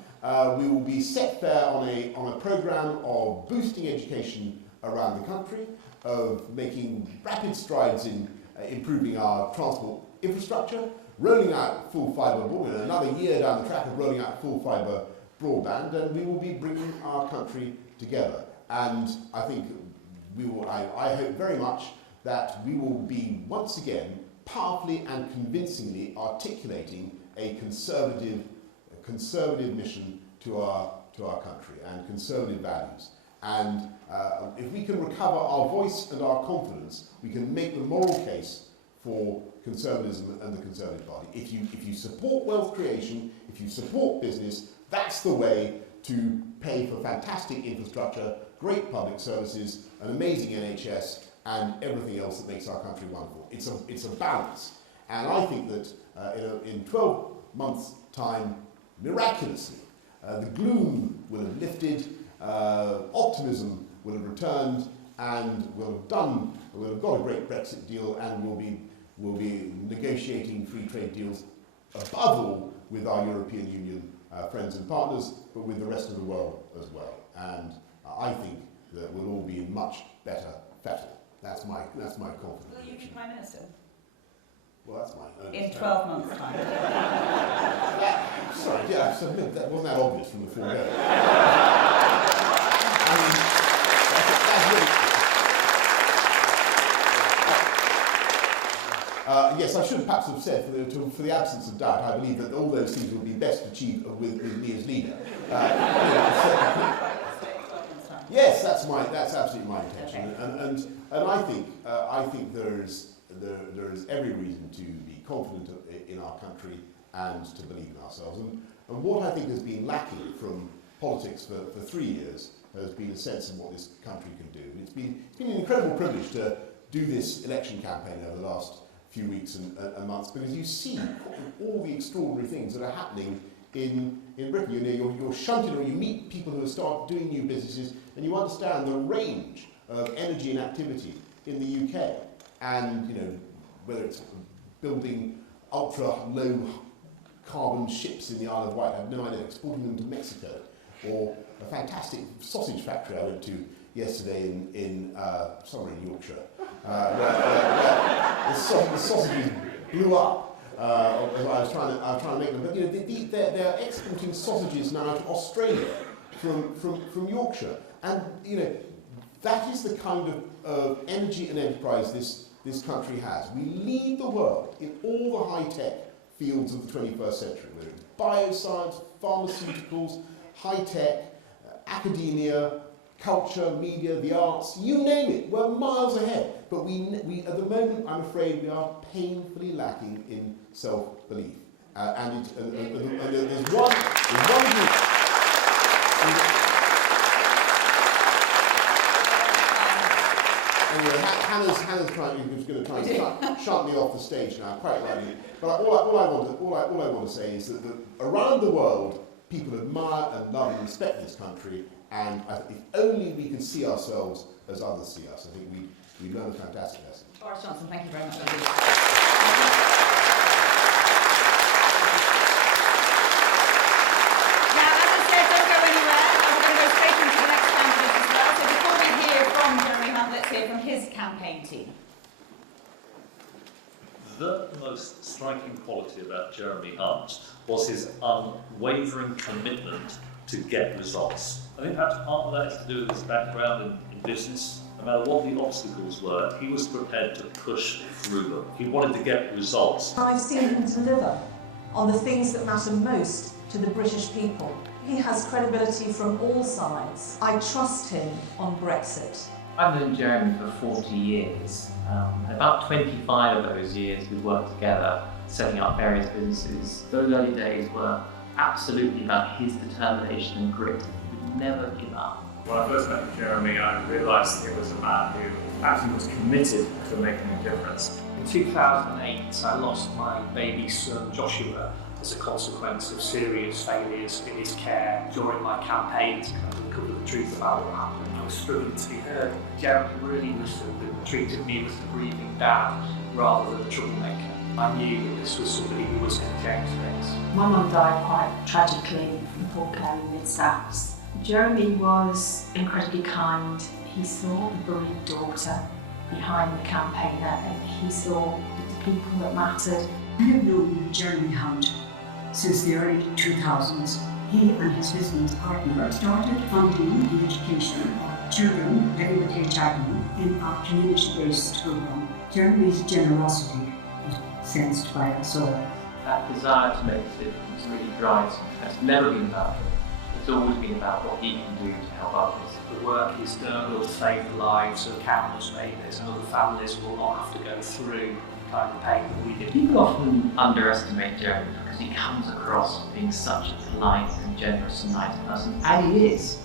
We will be set fair on a programme of boosting education around the country, of making rapid strides in improving our transport infrastructure, rolling out full fibre broadband, another year down the track of rolling out full fibre broadband, and we will be bringing our country together. And I think I hope very much that we will be once again powerfully and convincingly articulating a conservative mission to our country and conservative values. And if we can recover our voice and our confidence, we can make the moral case for conservatism and the Conservative Party. If you support wealth creation, if you support business, that's the way to pay for fantastic infrastructure, great public services, an amazing NHS, and everything else that makes our country wonderful. It's a balance. And I think that in 12 months' time, miraculously, the gloom will have lifted, optimism will have returned, and we'll have got a great Brexit deal, and we'll be negotiating free trade deals, above all with our European Union friends and partners, but with the rest of the world as well. And I think that we'll all be in much better fettle. That's my confidence. Will you be Prime Minister? Well, that's my in 12 months' time. Sorry, yeah, I submit that wasn't that obvious from the foregoing. That's really. Yes, I should perhaps have said, for the absence of doubt, I believe that all those things will be best achieved with me as leader. Yes, that's absolutely my intention, okay. And I think there is every reason to be confident in our country and to believe in ourselves. And what I think has been lacking from politics for 3 years has been a sense of what this country can do. It's been an incredible privilege to do this election campaign over the last few weeks and months, because you see all the extraordinary things that are happening in Britain. You're shunted, or you meet people who have started doing new businesses, and you understand the range of energy and activity in the UK. And whether it's building ultra-low carbon ships in the Isle of Wight, I have no idea, exporting them to Mexico, or a fantastic sausage factory I went to yesterday in somewhere in Yorkshire, where the sausages blew up. I was trying to make them, but they're exporting sausages now to Australia from Yorkshire, and that is the kind of energy and enterprise this country has. We lead the world in all the high-tech fields of the 21st century, whether it's bioscience, pharmaceuticals, high-tech, academia, culture, media, the arts, you name it. We're miles ahead. But we at the moment, I'm afraid, we are painfully lacking in self-belief. And there's one group. Hannah's going to try and shut me off the stage now, quite rightly. But all I want to say is that around the world, people admire and love and respect this country. And if only we can see ourselves as others see us, I think we learn a fantastic lesson. Boris Johnson, thank you very much. Now, as I said, don't go anywhere. We're going to go straight into the next candidate as well. So before we hear from Jeremy Hunt, let's hear from his campaign team. The most striking quality about Jeremy Hunt was his unwavering commitment to get results. I think perhaps part of that is to do with his background in business. No matter what the obstacles were, he was prepared to push through them. He wanted to get results. I've seen him deliver on the things that matter most to the British people. He has credibility from all sides. I trust him on Brexit. I've known Jeremy for 40 years. About 25 of those years we've worked together, setting up various businesses. Those early days were absolutely about his determination and grit. He would never give up. When I first met Jeremy, I realised he was a man who actually was committed to making a difference. In 2008, I lost my baby son Joshua as a consequence of serious failures in his care. During my campaign to kind of uncover the truth about what happened, I was struggling to be heard. Jeremy really listened and treated me as a grieving dad rather than a troublemaker. I knew that this was somebody who was going to change things. My mum died quite tragically from poor care in mid-Saps. Jeremy was incredibly kind. He saw the bereaved daughter behind the campaigner, and he saw the people that mattered. I have known Jeremy Hunt since the early 2000s. He and his business partner started funding the education of children living with HIV in our community-based program. Jeremy's generosity was sensed by us all. That desire to make a difference really drives him. It's never been about him. It's always been about what he can do to help others. The work he's done will save the lives of countless babies and other families will not have to go through the kind of pain that we did. People often underestimate Jeremy because he comes across being such a polite and generous and nice person, and he is.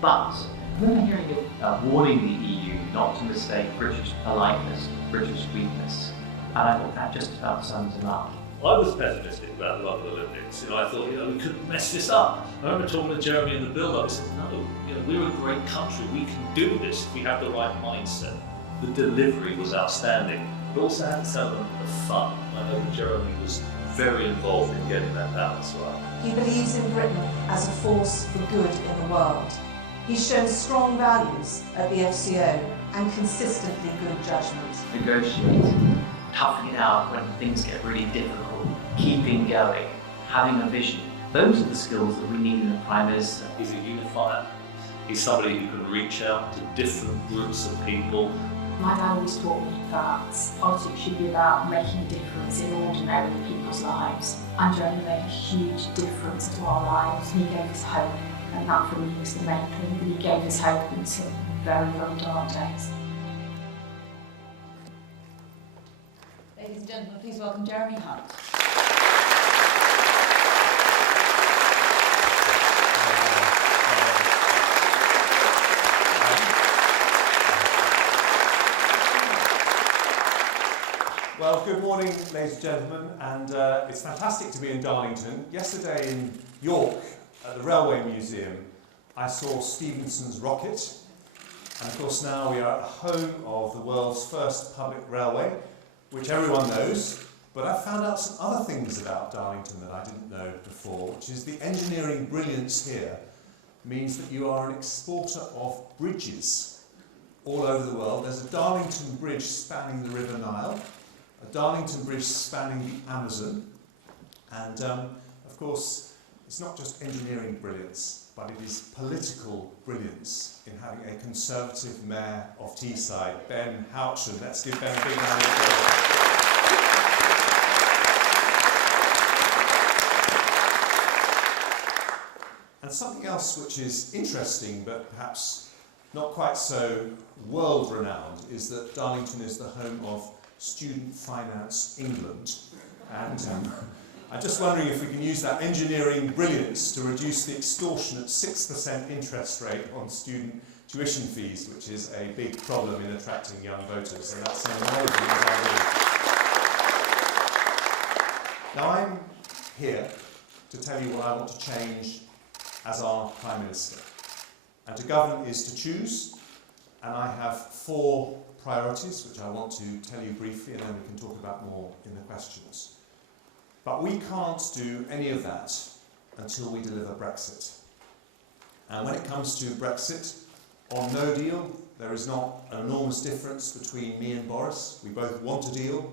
But I remember hearing him warning the EU not to mistake British politeness for British weakness, and I thought that just about sums him up. I was pessimistic about the London Olympics. I thought, we couldn't mess this up. I remember talking to Jeremy in the build-up. I said, no, we're a great country. We can do this if we have the right mindset. The delivery was outstanding. It also had this element of fun. I know that Jeremy was very involved in getting that balance right. He believes in Britain as a force for good in the world. He's shown strong values at the FCO and consistently good judgment. Negotiating, toughing it out when things get really difficult, keeping going, having a vision. Those are the skills that we need in a Prime Minister. He's a unifier. He's somebody who can reach out to different groups of people. My dad always taught me that politics should be about making a difference in ordinary people's lives. And Jeremy made a huge difference to our lives. He gave us hope, and that for me was the main thing. He gave us hope in some very, very dark days. Ladies and gentlemen, please welcome Jeremy Hunt. Well, good morning, ladies and gentlemen, and it's fantastic to be in Darlington. Yesterday in York, at the Railway Museum, I saw Stephenson's rocket, and of course now we are at the home of the world's first public railway, which everyone knows, but I found out some other things about Darlington that I didn't know before, which is the engineering brilliance here means that you are an exporter of bridges all over the world. There's a Darlington Bridge spanning the River Nile, a Darlington Bridge spanning the Amazon, and of course it's not just engineering brilliance, but it is political brilliance in having a Conservative Mayor of Teesside, Ben Houchen. Let's give Ben a big round of applause. And something else which is interesting, but perhaps not quite so world-renowned, is that Darlington is the home of Student Finance England. And I'm just wondering if we can use that engineering brilliance to reduce the extortionate 6% interest rate on student tuition fees, which is a big problem in attracting young voters. So that's an amazing idea. Now I'm here to tell you what I want to change as our Prime Minister. And to govern is to choose, and I have 4 priorities which I want to tell you briefly, and then we can talk about more in the questions. But we can't do any of that until we deliver Brexit. And when it comes to Brexit, on no deal, there is not an enormous difference between me and Boris. We both want a deal.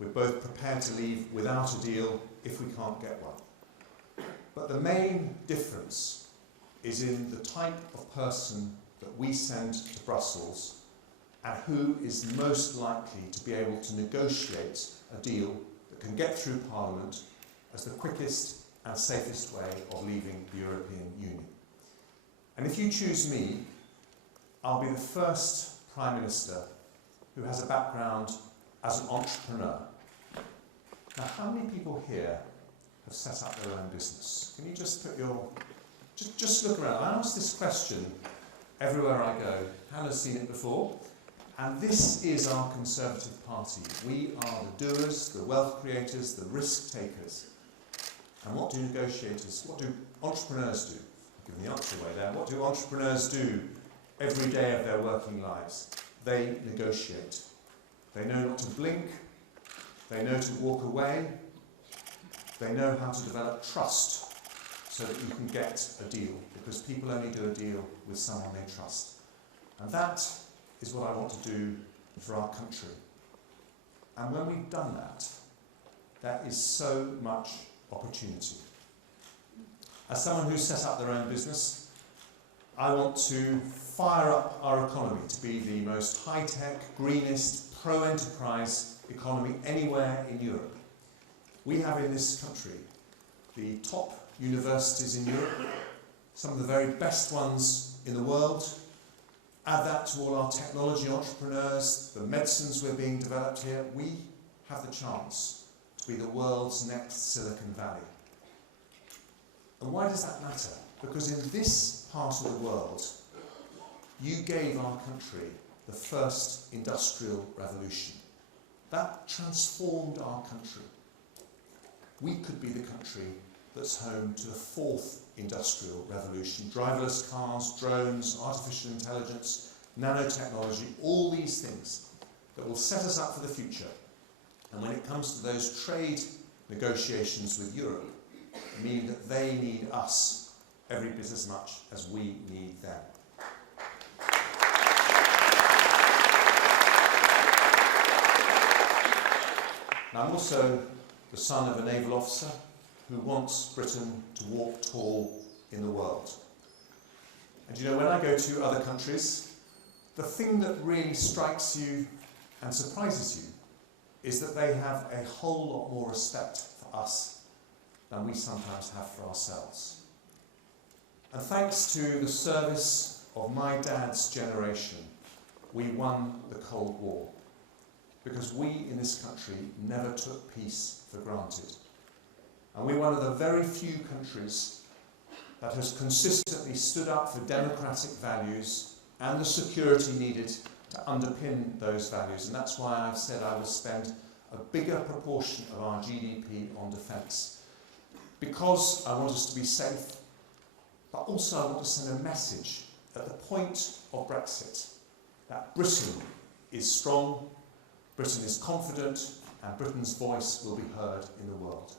We're both prepared to leave without a deal if we can't get one. But the main difference is in the type of person that we send to Brussels and who is most likely to be able to negotiate a deal that can get through Parliament as the quickest and safest way of leaving the European Union. And if you choose me, I'll be the first Prime Minister who has a background as an entrepreneur. Now, how many people here have set up their own business? Can you just put your... Just look around. I ask this question everywhere I go. Hannah's seen it before. And this is our Conservative Party. We are the doers, the wealth creators, the risk takers. And what do negotiators, what do entrepreneurs do? I'll give the answer away there. What do entrepreneurs do every day of their working lives? They negotiate. They know not to blink. They know to walk away. They know how to develop trust so that you can get a deal, because people only do a deal with someone they trust. And that is what I want to do for our country. And when we've done that, there is so much opportunity. As someone who set up their own business, I want to fire up our economy to be the most high-tech, greenest, pro-enterprise economy anywhere in Europe. We have in this country the top universities in Europe, some of the very best ones in the world. Add that to all our technology entrepreneurs, the medicines we're being developed here. We have the chance to be the world's next Silicon Valley. And why does that matter? Because in this part of the world, you gave our country the first industrial revolution. That transformed our country. We could be the country that's home to the fourth industrial revolution. Driverless cars, drones, artificial intelligence, nanotechnology, all these things that will set us up for the future. And when it comes to those trade negotiations with Europe, mean that they need us every bit as much as we need them. I'm also the son of a naval officer who wants Britain to walk tall in the world. And you know, when I go to other countries, the thing that really strikes you and surprises you is that they have a whole lot more respect for us than we sometimes have for ourselves. And thanks to the service of my dad's generation, we won the Cold War. Because we in this country never took peace for granted. And we're one of the very few countries that has consistently stood up for democratic values and the security needed to underpin those values. And that's why I've said I will spend a bigger proportion of our GDP on defence. Because I want us to be safe, but also I want to send a message at the point of Brexit that Britain is strong, Britain is confident, and Britain's voice will be heard in the world.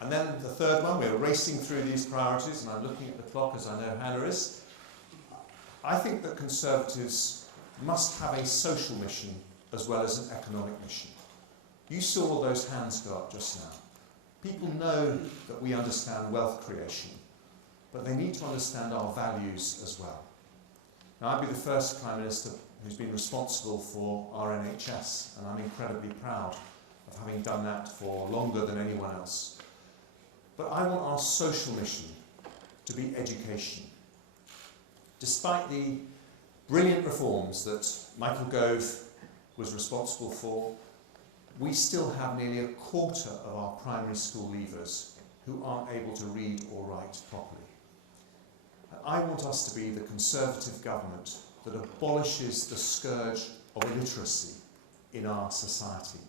And then the third one, we're racing through these priorities, and I'm looking at the clock as I know Hannah is. I think that Conservatives must have a social mission as well as an economic mission. You saw all those hands go up just now. People know that we understand wealth creation, but they need to understand our values as well. Now, I'd be the first Prime Minister who's been responsible for our NHS, and I'm incredibly proud of having done that for longer than anyone else. But I want our social mission to be education. Despite the brilliant reforms that Michael Gove was responsible for, we still have nearly a quarter of our primary school leavers who aren't able to read or write properly. And I want us to be the Conservative government that abolishes the scourge of illiteracy in our society.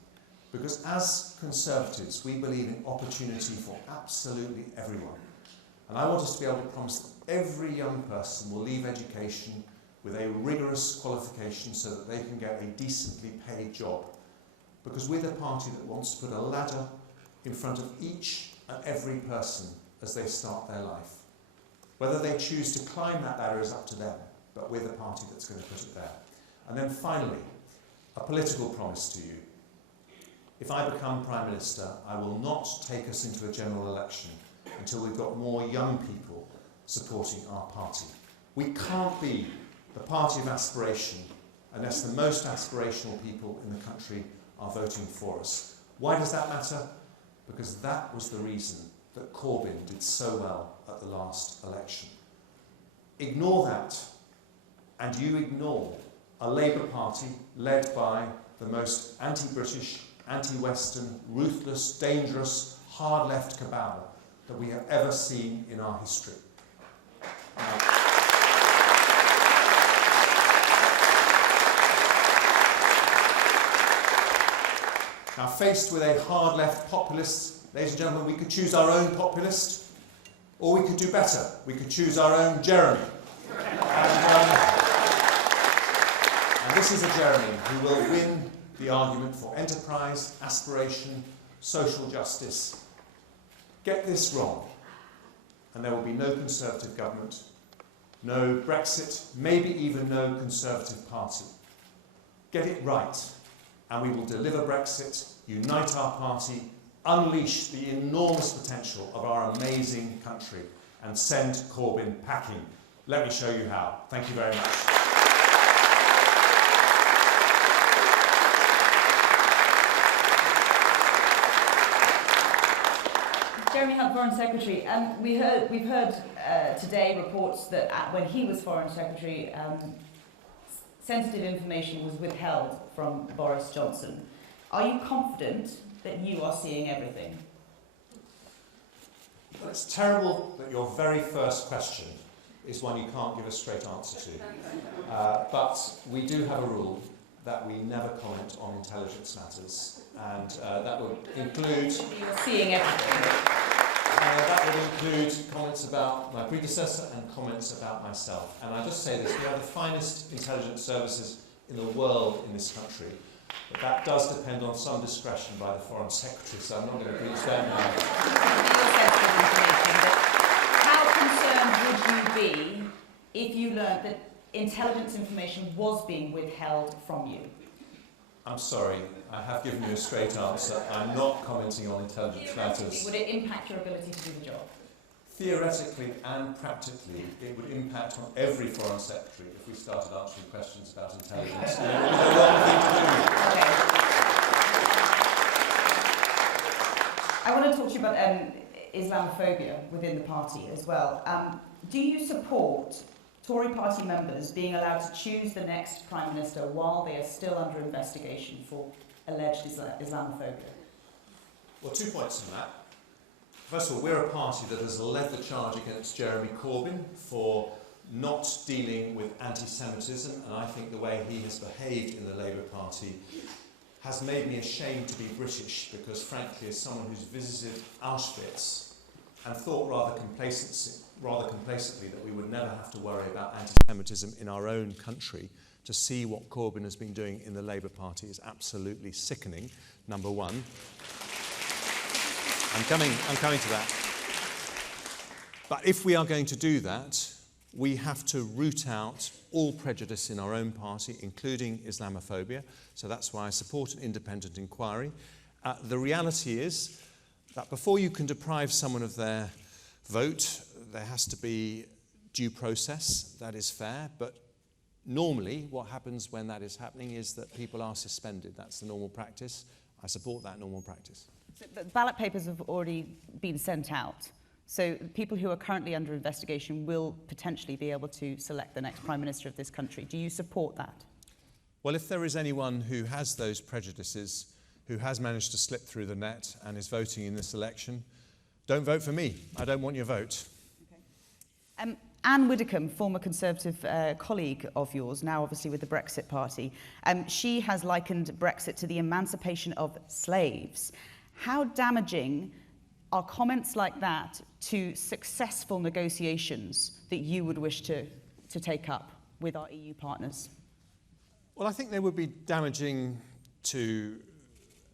Because as Conservatives, we believe in opportunity for absolutely everyone. And I want us to be able to promise that every young person will leave education with a rigorous qualification so that they can get a decently paid job. Because we're the party that wants to put a ladder in front of each and every person as they start their life. Whether they choose to climb that ladder is up to them, but we're the party that's going to put it there. And then finally, a political promise to you. If I become Prime Minister, I will not take us into a general election until we've got more young people supporting our party. We can't be the party of aspiration unless the most aspirational people in the country are voting for us. Why does that matter? Because that was the reason that Corbyn did so well at the last election. Ignore that, and you ignore a Labour Party led by the most anti-British, anti-Western, ruthless, dangerous, hard-left cabal that we have ever seen in our history. Now, faced with a hard-left populist, ladies and gentlemen, we could choose our own populist, or we could do better. We could choose our own Jeremy. And this is a Jeremy who will win the argument for enterprise, aspiration, social justice. Get this wrong, and there will be no Conservative government, no Brexit, maybe even no Conservative Party. Get it right, and we will deliver Brexit, unite our party, unleash the enormous potential of our amazing country, and send Corbyn packing. Let me show you how. Thank you very much. Jeremy Hunt, Foreign Secretary. We've heard today reports that when he was Foreign Secretary, sensitive information was withheld from Boris Johnson. Are you confident that you are seeing everything? Well, it's terrible that your very first question is one you can't give a straight answer to. But we do have a rule that we never comment on intelligence matters, and that would include... You're seeing everything. That would include comments about my predecessor and comments about myself. And I just say this, we are the finest intelligence services in the world in this country. But that does depend on some discretion by the Foreign Secretary, so I'm not going to breach that now. How concerned would you be if you learnt that intelligence information was being withheld from you? I'm sorry, I have given you a straight answer. I'm not commenting on intelligence matters. Would it impact your ability to do the job? Theoretically and practically, it would impact on every Foreign Secretary if we started answering questions about intelligence. It would be the wrong thing to do. I want to talk to you about Islamophobia within the party as well. Do you support Tory party members being allowed to choose the next Prime Minister while they are still under investigation for alleged Islamophobia? Well, 2 points on that. First of all, we're a party that has led the charge against Jeremy Corbyn for not dealing with anti-Semitism, and I think the way he has behaved in the Labour Party has made me ashamed to be British, because frankly, as someone who's visited Auschwitz and thought rather complacently that we would never have to worry about anti-Semitism in our own country, to see what Corbyn has been doing in the Labour Party is absolutely sickening, number one. I'm coming to that. But if we are going to do that, we have to root out all prejudice in our own party, including Islamophobia. So that's why I support an independent inquiry. The reality is that before you can deprive someone of their vote, there has to be due process. That is fair. But normally what happens when that is happening is that people are suspended. That's the normal practice. I support that normal practice. But ballot papers have already been sent out. So people who are currently under investigation will potentially be able to select the next Prime Minister of this country. Do you support that? Well, if there is anyone who has those prejudices, who has managed to slip through the net and is voting in this election, don't vote for me. I don't want your vote. Okay. Anne Widdecombe, former Conservative colleague of yours, now obviously with the Brexit Party, she has likened Brexit to the emancipation of slaves. How damaging are comments like that to successful negotiations that you would wish to take up with our EU partners? Well, I think they would be damaging to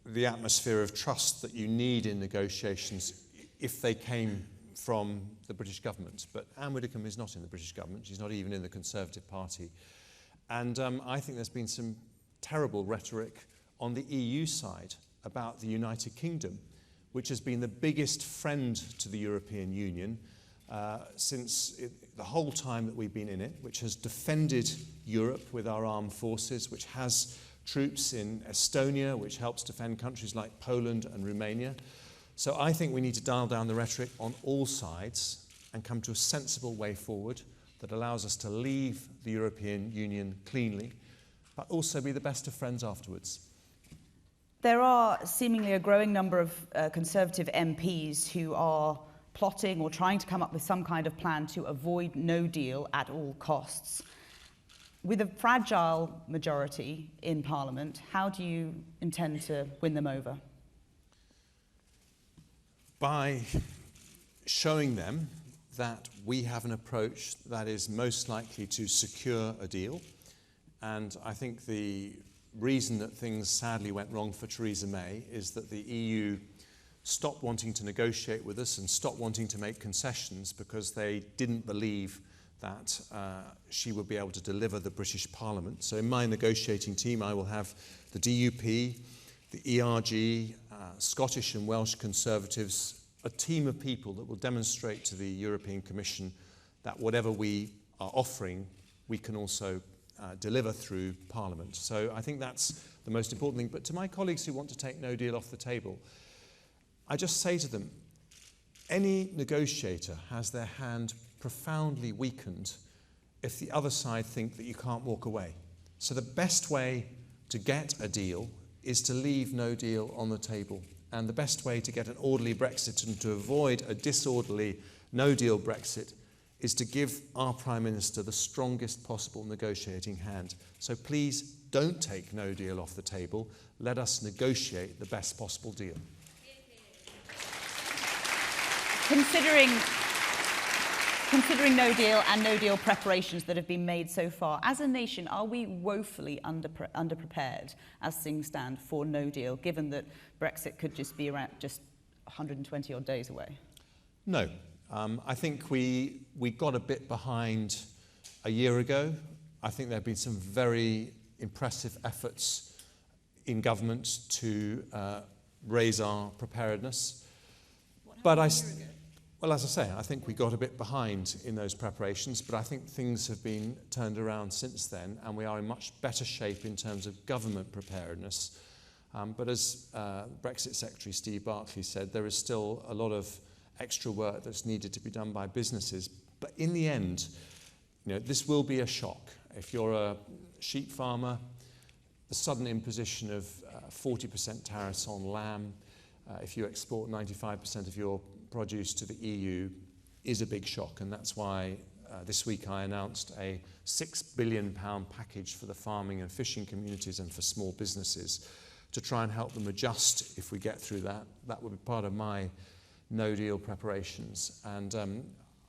the atmosphere of trust that you need in negotiations if they came from the British government. But Anne Widdecombe is not in the British government. She's not even in the Conservative Party. And I think there's been some terrible rhetoric on the EU side about the United Kingdom, which has been the biggest friend to the European Union since the whole time that we've been in it, which has defended Europe with our armed forces, which has troops in Estonia, which helps defend countries like Poland and Romania. So I think we need to dial down the rhetoric on all sides and come to a sensible way forward that allows us to leave the European Union cleanly, but also be the best of friends afterwards. There are seemingly a growing number of Conservative MPs who are plotting or trying to come up with some kind of plan to avoid no deal at all costs. With a fragile majority in Parliament, how do you intend to win them over? By showing them that we have an approach that is most likely to secure a deal. And I think the reason that things sadly went wrong for Theresa May is that the EU stopped wanting to negotiate with us and stopped wanting to make concessions because they didn't believe that she will be able to deliver the British Parliament. So in my negotiating team, I will have the DUP, the ERG, Scottish and Welsh Conservatives, a team of people that will demonstrate to the European Commission that whatever we are offering, we can also deliver through Parliament. So I think that's the most important thing. But to my colleagues who want to take no deal off the table, I just say to them, any negotiator has their hand profoundly weakened if the other side think that you can't walk away. So the best way to get a deal is to leave no deal on the table. And the best way to get an orderly Brexit and to avoid a disorderly no-deal Brexit is to give our Prime Minister the strongest possible negotiating hand. So please don't take no deal off the table. Let us negotiate the best possible deal. Considering no deal and no deal preparations that have been made so far, as a nation, are we woefully underprepared as things stand for no deal, given that Brexit could just be around just 120 odd days away? No. I think we got a bit behind a year ago. I think there have been some very impressive efforts in government to raise our preparedness. But well, as I say, I think we got a bit behind in those preparations, but I think things have been turned around since then, and we are in much better shape in terms of government preparedness. But as Brexit Secretary Steve Barclay said, there is still a lot of extra work that's needed to be done by businesses. But in the end, this will be a shock. If you're a sheep farmer, the sudden imposition of 40% tariffs on lamb, if you export 95% of your produce to the EU, is a big shock. And that's why this week I announced a £6 billion package for the farming and fishing communities and for small businesses to try and help them adjust if we get through that. That would be part of my no-deal preparations. And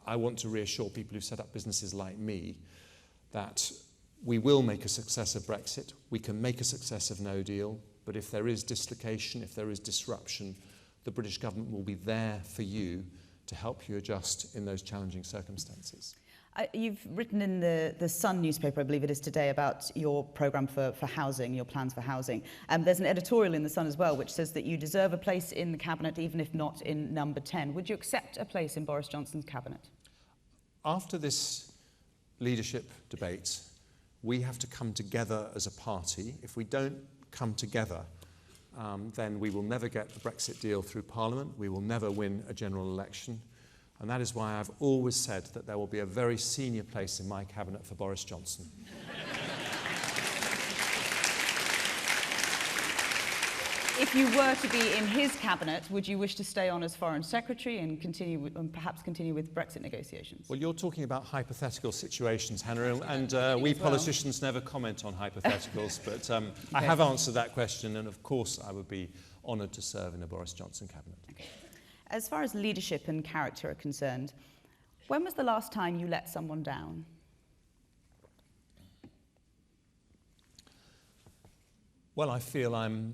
I want to reassure people who set up businesses like me that we will make a success of Brexit. We can make a success of no deal. But if there is dislocation, if there is disruption, the British government will be there for you to help you adjust in those challenging circumstances. You've written in the Sun newspaper, I believe it is today, about your programme for housing, your plans for housing. There's an editorial in the Sun as well which says that you deserve a place in the cabinet even if not in number 10. Would you accept a place in Boris Johnson's cabinet? After this leadership debate, we have to come together as a party. If we don't come together, then we will never get the Brexit deal through Parliament. We will never win a general election. And that is why I've always said that there will be a very senior place in my cabinet for Boris Johnson. If you were to be in his cabinet, would you wish to stay on as Foreign Secretary and perhaps continue with Brexit negotiations? Well, you're talking about hypothetical situations, Hannah, and we politicians never comment on hypotheticals, but I have answered that question, and of course I would be honoured to serve in a Boris Johnson cabinet. Okay. As far as leadership and character are concerned, when was the last time you let someone down? Well, I feel I'm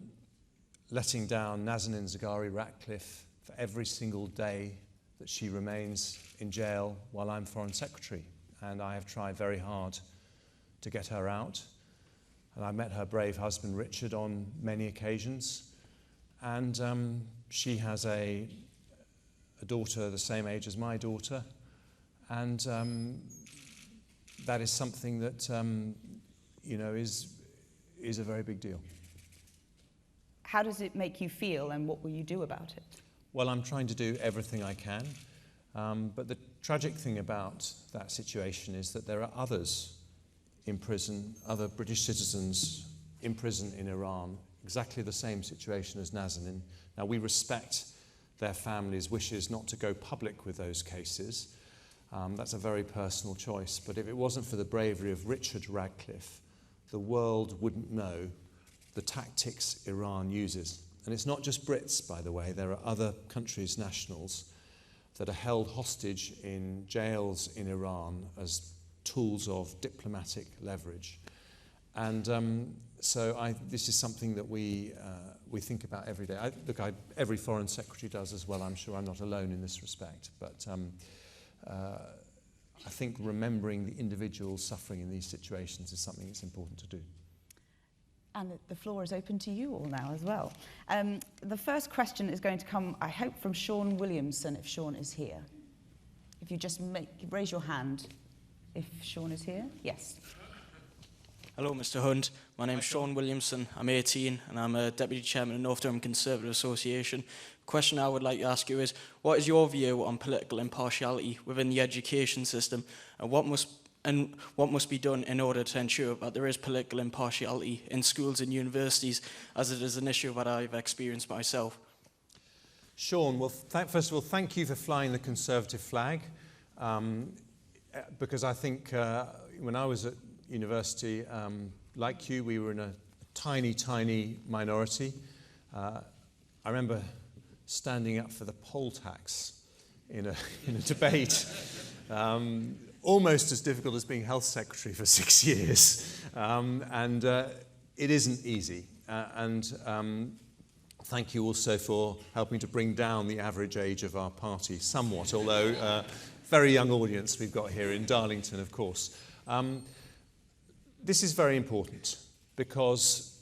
letting down Nazanin Zaghari-Ratcliffe for every single day that she remains in jail while I'm Foreign Secretary. And I have tried very hard to get her out. And I met her brave husband, Richard, on many occasions. And she has a daughter the same age as my daughter. And that is something that, is a very big deal. How does it make you feel, and what will you do about it? Well, I'm trying to do everything I can. But the tragic thing about that situation is that there are others in prison, other British citizens in prison in Iran, exactly the same situation as Nazanin. Now, we respect their families' wishes not to go public with those cases. That's a very personal choice. But if it wasn't for the bravery of Richard Ratcliffe, the world wouldn't know the tactics Iran uses. And it's not just Brits, by the way. There are other countries' nationals that are held hostage in jails in Iran as tools of diplomatic leverage. And so this is something that we think about every day. Every Foreign Secretary does as well. I'm sure I'm not alone in this respect. But I think remembering the individuals suffering in these situations is something that's important to do. And the floor is open to you all now as well. The first question is going to come, I hope, from Shaun Williamson, if Shaun is here. If you just raise your hand if Shaun is here. Yes. Hello, Mr. Hunt. My name's Shaun Williamson. I'm 18 and I'm a Deputy Chairman of North Durham Conservative Association. Question I would like to ask you is, what is your view on political impartiality within the education system, and what must be done in order to ensure that there is political impartiality in schools and universities, as it is an issue that I've experienced myself? Shaun, well, first of all, thank you for flying the Conservative flag, because I think when I was at university, like you, we were in a tiny, tiny minority. I remember standing up for the poll tax in a debate, almost as difficult as being health secretary for 6 years. It isn't easy. Thank you also for helping to bring down the average age of our party somewhat, although very young audience we've got here in Darlington, of course. This is very important because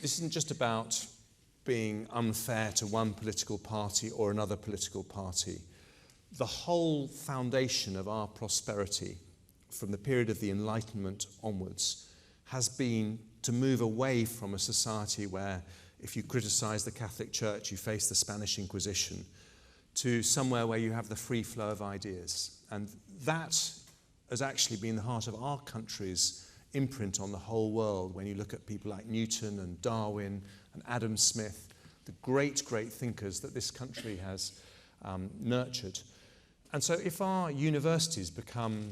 this isn't just about being unfair to one political party or another political party. The whole foundation of our prosperity from the period of the Enlightenment onwards has been to move away from a society where if you criticize the Catholic Church, you face the Spanish Inquisition, to somewhere where you have the free flow of ideas. And that has actually been the heart of our country's imprint on the whole world when you look at people like Newton and Darwin and Adam Smith, the great, great thinkers that this country has nurtured. And so if our universities become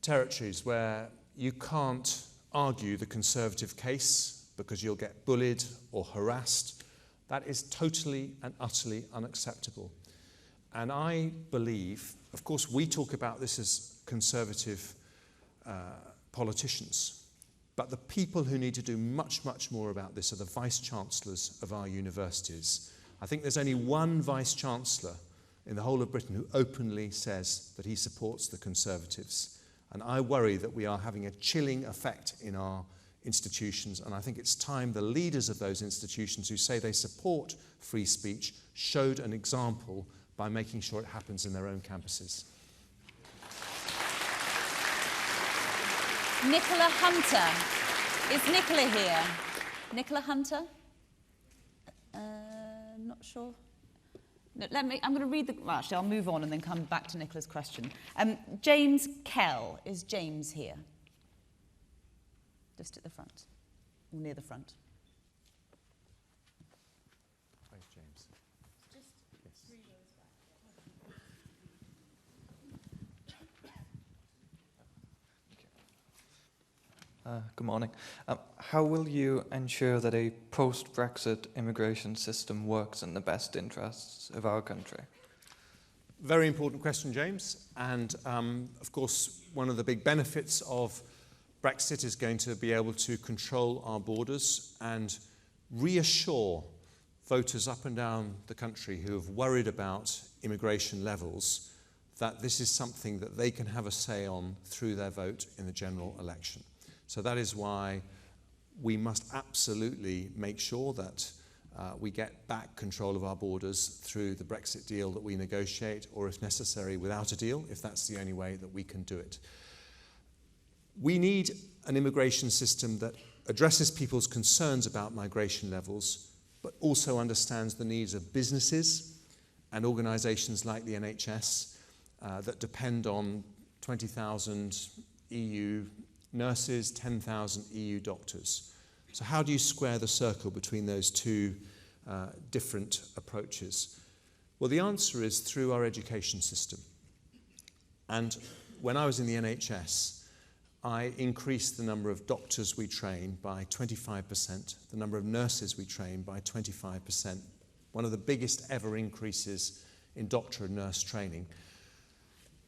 territories where you can't argue the Conservative case because you'll get bullied or harassed, that is totally and utterly unacceptable. And I believe, of course, we talk about this as Conservative politicians, but the people who need to do much, much more about this are the Vice-Chancellors of our universities. I think there's only one Vice-Chancellor in the whole of Britain who openly says that he supports the Conservatives. And I worry that we are having a chilling effect in our institutions, and I think it's time the leaders of those institutions who say they support free speech showed an example by making sure it happens in their own campuses. Nicola Hunter. Is Nicola here? Nicola Hunter? Not sure. No, I'm going to read the... Well, actually, I'll move on and then come back to Nicola's question. James Kell. Is James here? Just at the front, or near the front. Thanks, James. Just read those back. Good morning. How will you ensure that a post-Brexit immigration system works in the best interests of our country? Very important question, James. And of course, one of the big benefits of Brexit is going to be able to control our borders and reassure voters up and down the country who have worried about immigration levels that this is something that they can have a say on through their vote in the general election. So that is why we must absolutely make sure that we get back control of our borders through the Brexit deal that we negotiate, or if necessary without a deal, if that's the only way that we can do it. We need an immigration system that addresses people's concerns about migration levels, but also understands the needs of businesses and organisations like the NHS that depend on 20,000 EU nurses, 10,000 EU doctors. So how do you square the circle between those two different approaches? Well, the answer is through our education system. And when I was in the NHS, I increased the number of doctors we train by 25%, the number of nurses we train by 25%, one of the biggest ever increases in doctor and nurse training,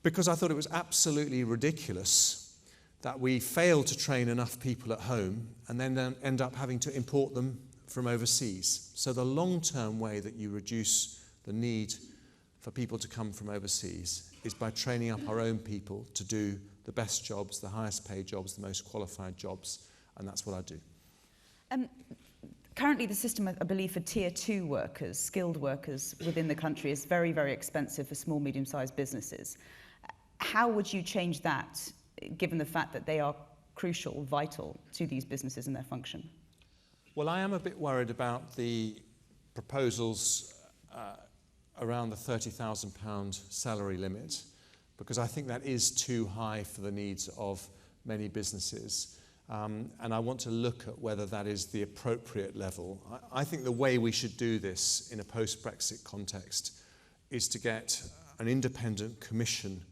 because I thought it was absolutely ridiculous that we fail to train enough people at home and then end up having to import them from overseas. So the long-term way that you reduce the need for people to come from overseas is by training up our own people to do the best jobs, the highest paid jobs, the most qualified jobs, and that's what I do. Currently, the system, I believe, for Tier 2 workers, skilled workers within the country is very, very expensive for small, medium-sized businesses. How would you change that, given the fact that they are crucial, vital to these businesses and their function? Well, I am a bit worried about the proposals around the £30,000 salary limit, because I think that is too high for the needs of many businesses. And I want to look at whether that is the appropriate level. I think the way we should do this in a post-Brexit context is to get an independent commission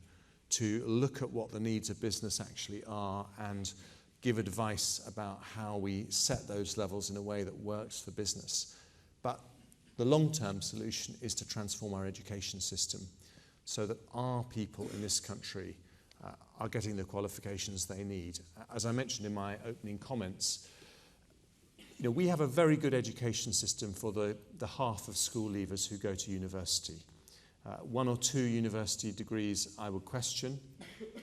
to look at what the needs of business actually are and give advice about how we set those levels in a way that works for business. But the long-term solution is to transform our education system so that our people in this country are getting the qualifications they need. As I mentioned in my opening comments, we have a very good education system for the half of school leavers who go to university. 1 or 2 university degrees I would question,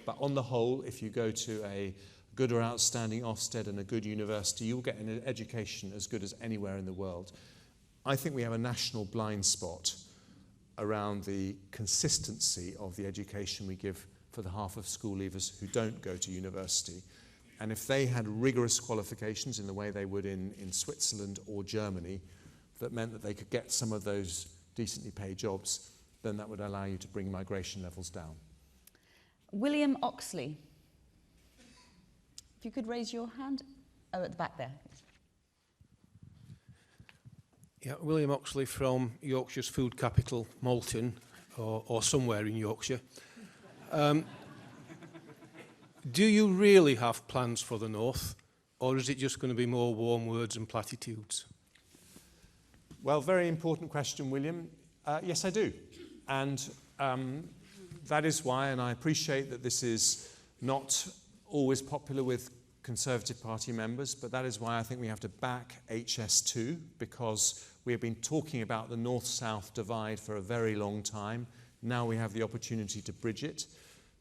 but on the whole, if you go to a good or outstanding Ofsted and a good university, you'll get an education as good as anywhere in the world. I think we have a national blind spot around the consistency of the education we give for the half of school leavers who don't go to university. And if they had rigorous qualifications in the way they would in Switzerland or Germany, that meant that they could get some of those decently paid jobs, then that would allow you to bring migration levels down. William Oxley. If you could raise your hand. Oh, at the back there. Yeah, William Oxley from Yorkshire's food capital, Malton, or somewhere in Yorkshire. Do you really have plans for the North, or is it just going to be more warm words and platitudes? Well, very important question, William. Yes, I do. And that is why, and I appreciate that this is not always popular with Conservative Party members, but that is why I think we have to back HS2, because we have been talking about the North-South divide for a very long time. Now we have the opportunity to bridge it.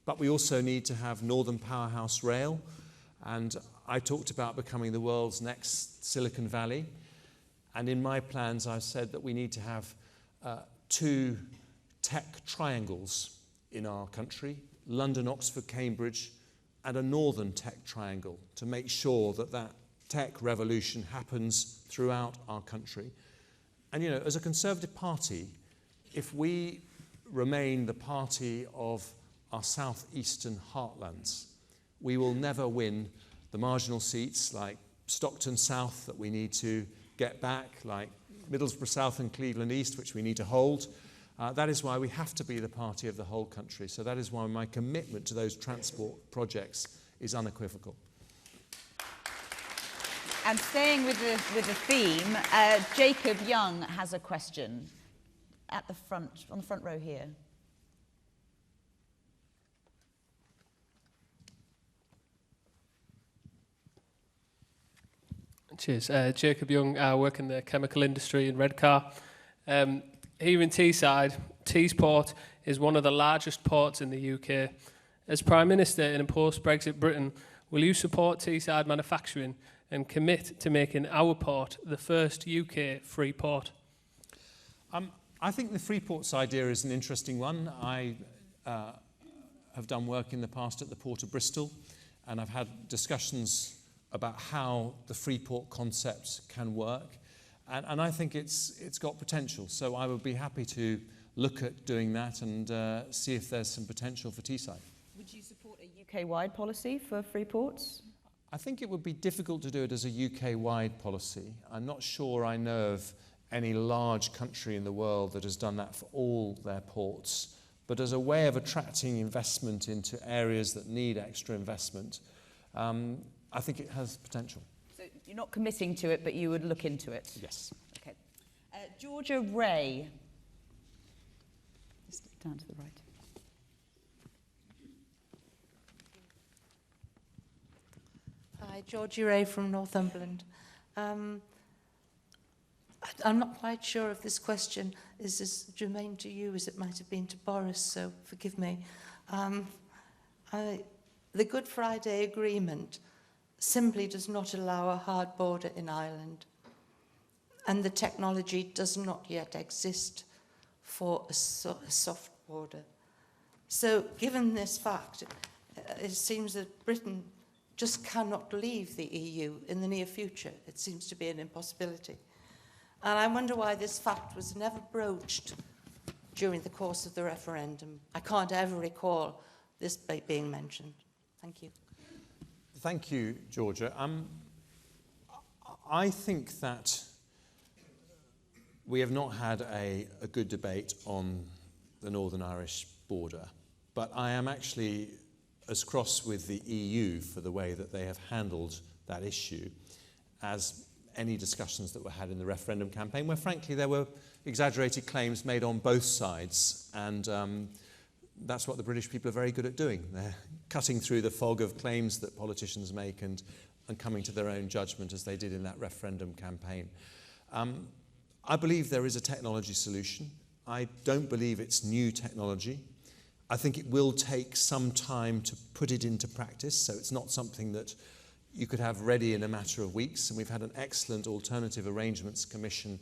But we also need to have Northern Powerhouse Rail. And I talked about becoming the world's next Silicon Valley. And in my plans, I've said that we need to have 2 tech triangles in our country, London, Oxford, Cambridge, and a northern tech triangle to make sure that that tech revolution happens throughout our country. And, as a Conservative Party, if we remain the party of our southeastern heartlands, we will never win the marginal seats like Stockton South that we need to get back, like Middlesbrough South and Cleveland East, which we need to hold. That is why we have to be the party of the whole country. So that is why my commitment to those transport projects is unequivocal. And staying with the theme, Jacob Young has a question at the front, on the front row here. Cheers. Jacob Young, I work in the chemical industry in Redcar. Here in Teesside, Teesport is one of the largest ports in the UK. As Prime Minister in a post-Brexit Britain, will you support Teesside manufacturing and commit to making our port the first UK free port? I think the free ports idea is an interesting one. I have done work in the past at the Port of Bristol, and I've had discussions about how the free port concept can work. And I think it's got potential. So I would be happy to look at doing that and see if there's some potential for Teesside. Would you support a UK-wide policy for free ports? I think it would be difficult to do it as a UK-wide policy. I'm not sure I know of any large country in the world that has done that for all their ports. But as a way of attracting investment into areas that need extra investment, I think it has potential. So you're not committing to it, but you would look into it? Yes. Okay. Georgia Ray. Just down to the right. Hi, Georgie Ray from Northumberland. I'm not quite sure if this question is as germane to you as it might have been to Boris, so forgive me. The Good Friday Agreement simply does not allow a hard border in Ireland, and the technology does not yet exist for a soft border. So given this fact, it seems that Britain just cannot leave the EU in the near future. It seems to be an impossibility. And I wonder why this fact was never broached during the course of the referendum. I can't ever recall this being mentioned. Thank you. Thank you, Georgia. I think that we have not had a good debate on the Northern Irish border, but I am actually as cross with the EU for the way that they have handled that issue as any discussions that were had in the referendum campaign, where frankly there were exaggerated claims made on both sides, and that's what the British people are very good at doing. They're cutting through the fog of claims that politicians make and coming to their own judgment, as they did in that referendum campaign. I believe there is a technology solution. I don't believe it's new technology. I think it will take some time to put it into practice, so it's not something that you could have ready in a matter of weeks. And we've had an excellent Alternative Arrangements Commission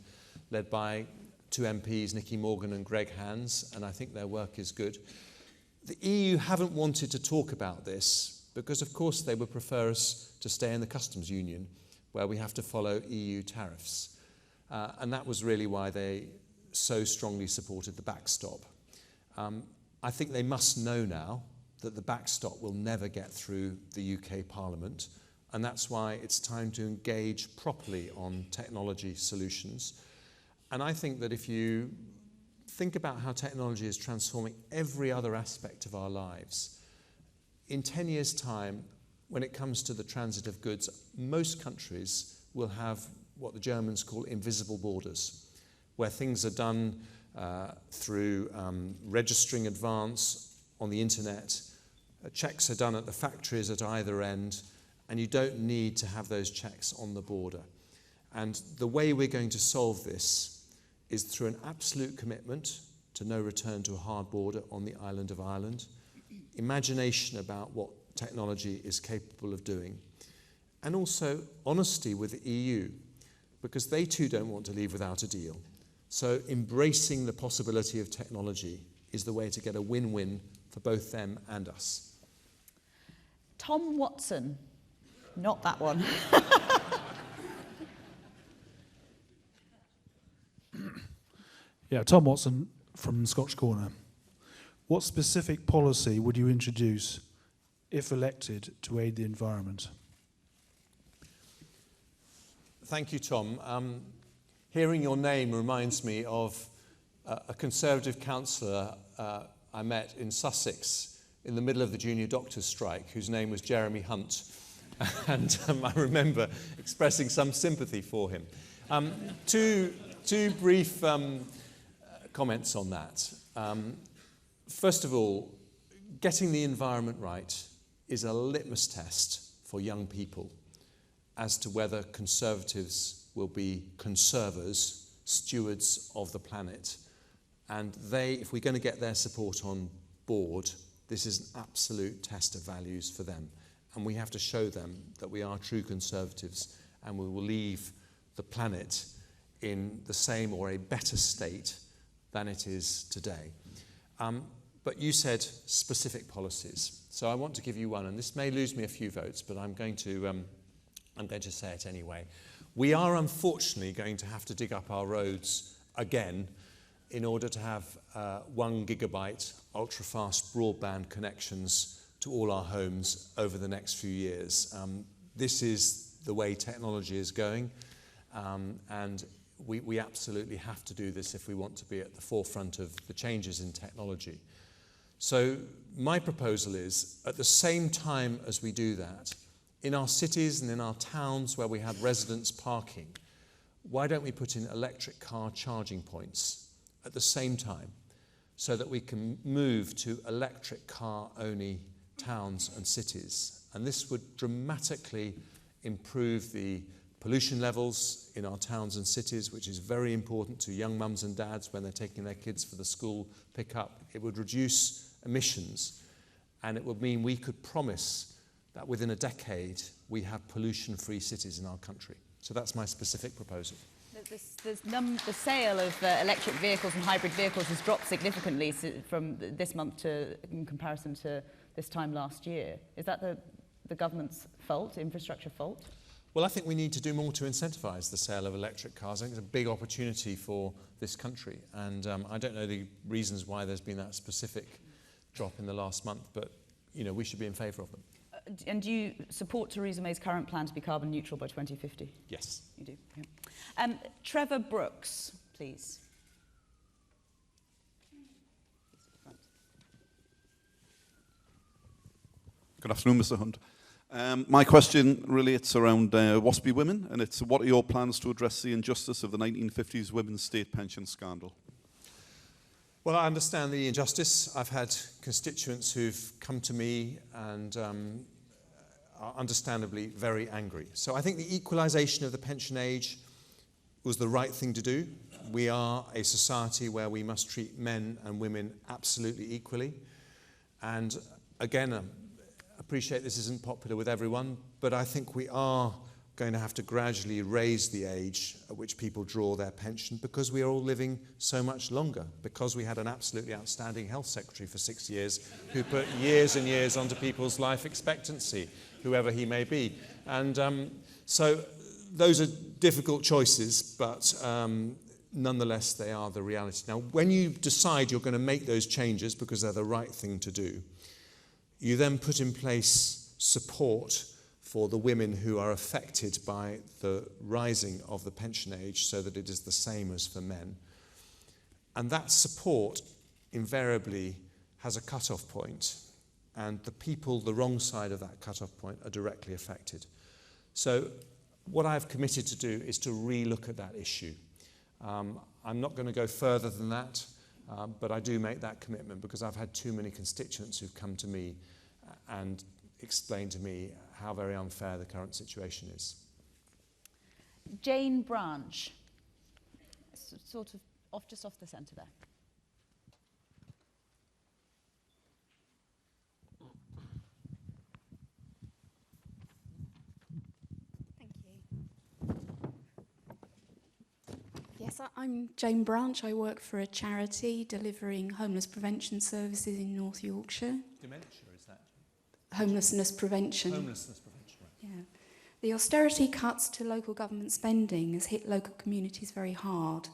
led by 2 MPs, Nicky Morgan and Greg Hands, and I think their work is good. The EU haven't wanted to talk about this because, of course, they would prefer us to stay in the customs union, where we have to follow EU tariffs. And that was really why they so strongly supported the backstop. I think they must know now that the backstop will never get through the UK Parliament, and that's why it's time to engage properly on technology solutions. And I think that if you think about how technology is transforming every other aspect of our lives, in 10 years' time, when it comes to the transit of goods, most countries will have what the Germans call invisible borders, where things are done through registering advance on the internet. Checks are done at the factories at either end, and you don't need to have those checks on the border. And the way we're going to solve this is through an absolute commitment to no return to a hard border on the island of Ireland, imagination about what technology is capable of doing, and also honesty with the EU, because they too don't want to leave without a deal. So embracing the possibility of technology is the way to get a win-win for both them and us. Tom Watson. Not that one. Yeah, Tom Watson from Scotch Corner. What specific policy would you introduce, if elected, to aid the environment? Thank you, Tom. Hearing your name reminds me of a Conservative councillor I met in Sussex in the middle of the junior doctors' strike, whose name was Jeremy Hunt. And I remember expressing some sympathy for him. Two brief comments on that. First of all, getting the environment right is a litmus test for young people as to whether Conservatives will be conservers, stewards of the planet. And if we're going to get their support on board, this is an absolute test of values for them. And we have to show them that we are true Conservatives and we will leave the planet in the same or a better state than it is today. But you said specific policies. So I want to give you one, and this may lose me a few votes, but I'm going to say it anyway. We are unfortunately going to have to dig up our roads again in order to have 1 gigabyte ultra-fast broadband connections to all our homes over the next few years. This is the way technology is going, and we absolutely have to do this if we want to be at the forefront of the changes in technology. So my proposal is, at the same time as we do that, in our cities and in our towns where we have residents parking, why don't we put in electric car charging points at the same time so that we can move to electric car-only towns and cities? And this would dramatically improve the pollution levels in our towns and cities, which is very important to young mums and dads when they're taking their kids for the school pickup. It would reduce emissions, and it would mean we could promise that within a decade we have pollution-free cities in our country. So that's my specific proposal. The sale of electric vehicles and hybrid vehicles has dropped significantly from this month in comparison to this time last year. Is that the government's fault, infrastructure fault? Well, I think we need to do more to incentivise the sale of electric cars. I think it's a big opportunity for this country, and I don't know the reasons why there's been that specific drop in the last month, but we should be in favour of them. And do you support Theresa May's current plan to be carbon neutral by 2050? Yes. You do, yeah. Trevor Brooks, please. Good afternoon, Mr. Hunt. My question relates around WASPy women, and it's what are your plans to address the injustice of the 1950s women's state pension scandal? Well, I understand the injustice. I've had constituents who've come to me and are understandably very angry. So I think the equalisation of the pension age was the right thing to do. We are a society where we must treat men and women absolutely equally. And again, I appreciate this isn't popular with everyone, but I think we are going to have to gradually raise the age at which people draw their pension, because we are all living so much longer, because we had an absolutely outstanding health secretary for 6 years who put years and years onto people's life expectancy, whoever he may be. And so those are difficult choices, but nonetheless they are the reality. Now, when you decide you're going to make those changes because they're the right thing to do, you then put in place support for the women who are affected by the rising of the pension age so that it is the same as for men. And that support invariably has a cut-off point, and the people the wrong side of that cut-off point are directly affected. So what I've committed to do is to re-look at that issue. I'm not going to go further than that, but I do make that commitment because I've had too many constituents who've come to me and explained to me how very unfair the current situation is. Jane Branch, sort of just off the centre there. Thank you. Yes, I'm Jane Branch. I work for a charity delivering homeless prevention services in North Yorkshire. Dementia, is that? Homelessness prevention. Homelessness prevention, right. Yeah. The austerity cuts to local government spending has hit local communities very hard.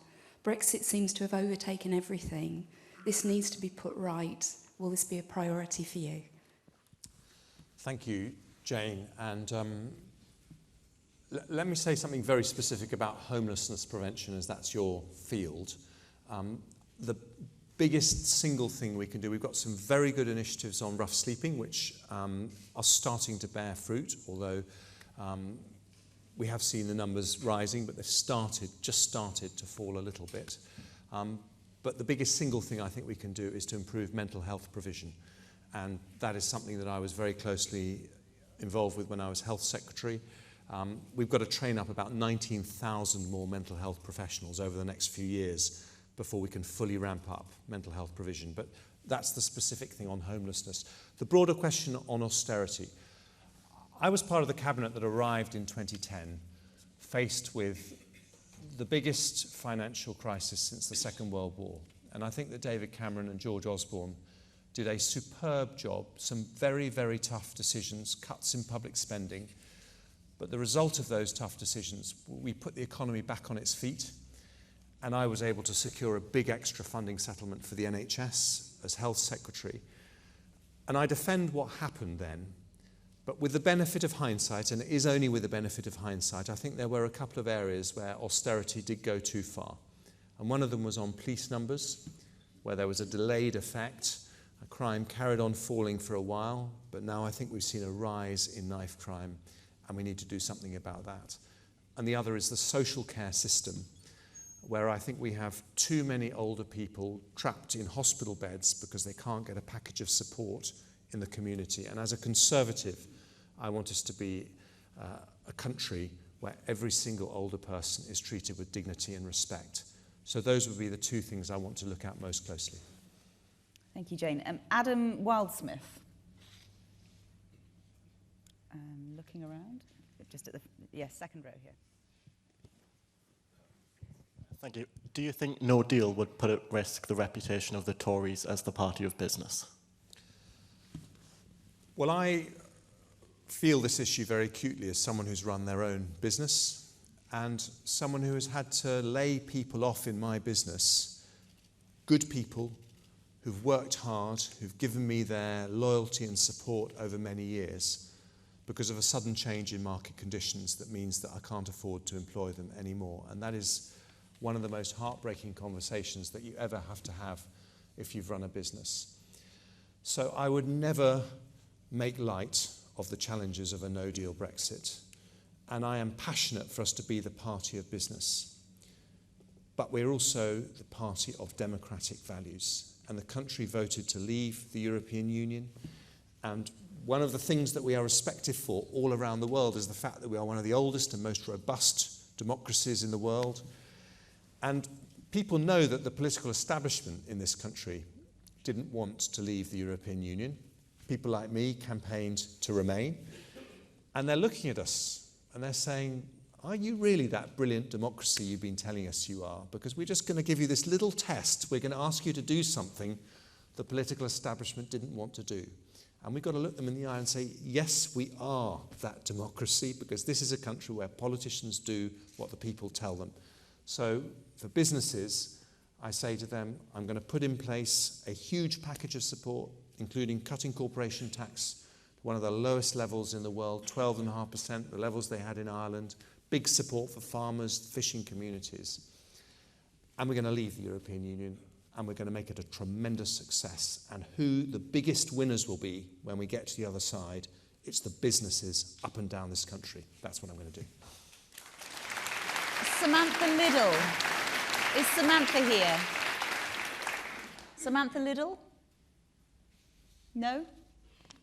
Brexit seems to have overtaken everything. This needs to be put right. Will this be a priority for you? Thank you, Jane. And let me say something very specific about homelessness prevention, as that's your field. The biggest single thing we can do, we've got some very good initiatives on rough sleeping, which are starting to bear fruit, although we have seen the numbers rising, but they've just started to fall a little bit. But the biggest single thing I think we can do is to improve mental health provision. And that is something that I was very closely involved with when I was health secretary. We've got to train up about 19,000 more mental health professionals over the next few years before we can fully ramp up mental health provision. But that's the specific thing on homelessness. The broader question on austerity. I was part of the cabinet that arrived in 2010, faced with the biggest financial crisis since the Second World War. And I think that David Cameron and George Osborne did a superb job, some very, very tough decisions, cuts in public spending. But the result of those tough decisions, we put the economy back on its feet, and I was able to secure a big extra funding settlement for the NHS as Health Secretary. And I defend what happened then, but with the benefit of hindsight, and it is only with the benefit of hindsight, I think there were a couple of areas where austerity did go too far. And one of them was on police numbers, where there was a delayed effect. Crime carried on falling for a while, but now I think we've seen a rise in knife crime, and we need to do something about that. And the other is the social care system, where I think we have too many older people trapped in hospital beds because they can't get a package of support in the community. And as a Conservative, I want us to be a country where every single older person is treated with dignity and respect. So those would be the two things I want to look at most closely. Thank you, Jane. Adam Wildsmith. Looking around, just at the second row here. Thank you. Do you think no deal would put at risk the reputation of the Tories as the party of business? Well, I feel this issue very acutely as someone who's run their own business and someone who has had to lay people off in my business, good people who've worked hard, who've given me their loyalty and support over many years, because of a sudden change in market conditions that means that I can't afford to employ them anymore. And that is one of the most heartbreaking conversations that you ever have to have if you've run a business. So I would never make light of the challenges of a no-deal Brexit. And I am passionate for us to be the party of business. But we're also the party of democratic values. And the country voted to leave the European Union. And one of the things that we are respected for all around the world is the fact that we are one of the oldest and most robust democracies in the world. And people know that the political establishment in this country didn't want to leave the European Union. People like me campaigned to remain. And they're looking at us and they're saying, are you really that brilliant democracy you've been telling us you are? Because we're just going to give you this little test. We're going to ask you to do something the political establishment didn't want to do. And we've got to look them in the eye and say, yes, we are that democracy, because this is a country where politicians do what the people tell them. So for businesses, I say to them, I'm going to put in place a huge package of support, including cutting corporation tax, one of the lowest levels in the world, 12.5%, the levels they had in Ireland, big support for farmers, fishing communities. And we're going to leave the European Union. And we're going to make it a tremendous success. And who the biggest winners will be when we get to the other side, it's the businesses up and down this country. That's what I'm going to do. Samantha Liddell. Is Samantha here? Samantha Liddell? No?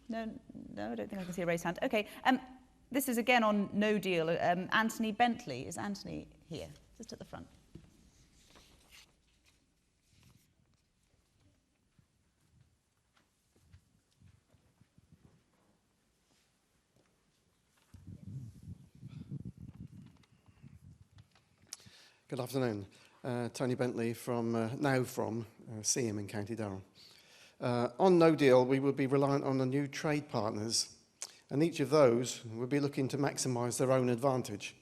No, I don't think I can see a raised hand. Okay, this is again on no deal. Anthony Bentley. Is Anthony here? Just at the front. Good afternoon. Tony Bentley from Seaham in County Durham. On no deal, we would be reliant on the new trade partners, and each of those would be looking to maximise their own advantage,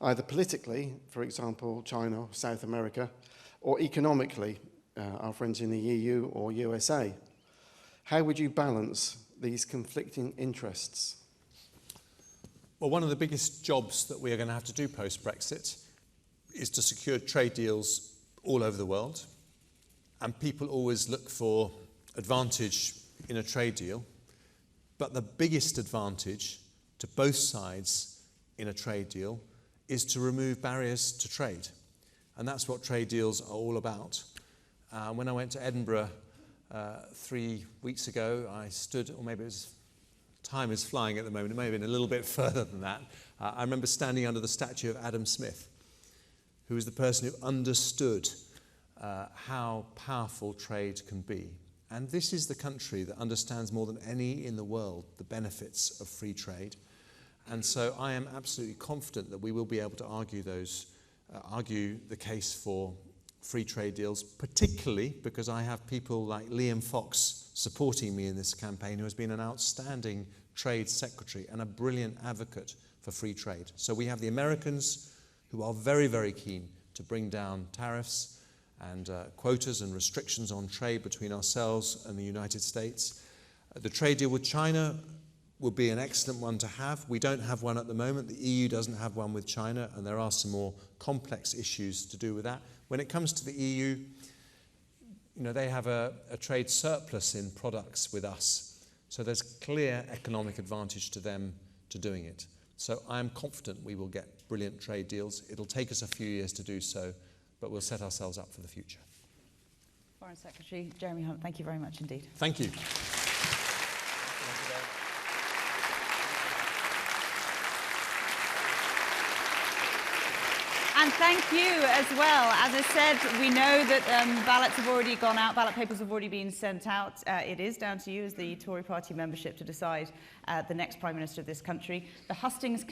either politically, for example, China or South America, or economically, our friends in the EU or USA. How would you balance these conflicting interests? Well, one of the biggest jobs that we are going to have to do post-Brexit is to secure trade deals all over the world. And people always look for advantage in a trade deal. But the biggest advantage to both sides in a trade deal is to remove barriers to trade. And that's what trade deals are all about. When I went to Edinburgh 3 weeks ago, I stood, or maybe it was, time is flying at the moment, it may have been a little bit further than that. I remember standing under the statue of Adam Smith, who was the person who understood how powerful trade can be. And this is the country that understands more than any in the world the benefits of free trade. And so I am absolutely confident that we will be able to argue the case for free trade deals, particularly because I have people like Liam Fox supporting me in this campaign, who has been an outstanding trade secretary and a brilliant advocate for free trade. So we have the Americans, who are very, very keen to bring down tariffs and quotas and restrictions on trade between ourselves and the United States. The trade deal with China would be an excellent one to have. We don't have one at the moment. The EU doesn't have one with China, and there are some more complex issues to do with that. When it comes to the EU, they have a trade surplus in products with us. So there's clear economic advantage to them to doing it. So I'm confident we will get brilliant trade deals. It'll take us a few years to do so, but we'll set ourselves up for the future. Foreign Secretary Jeremy Hunt, thank you very much indeed. Thank you. And thank you as well. As I said, we know that ballots have already gone out, ballot papers have already been sent out. It is down to you as the Tory party membership to decide the next Prime Minister of this country. The hustings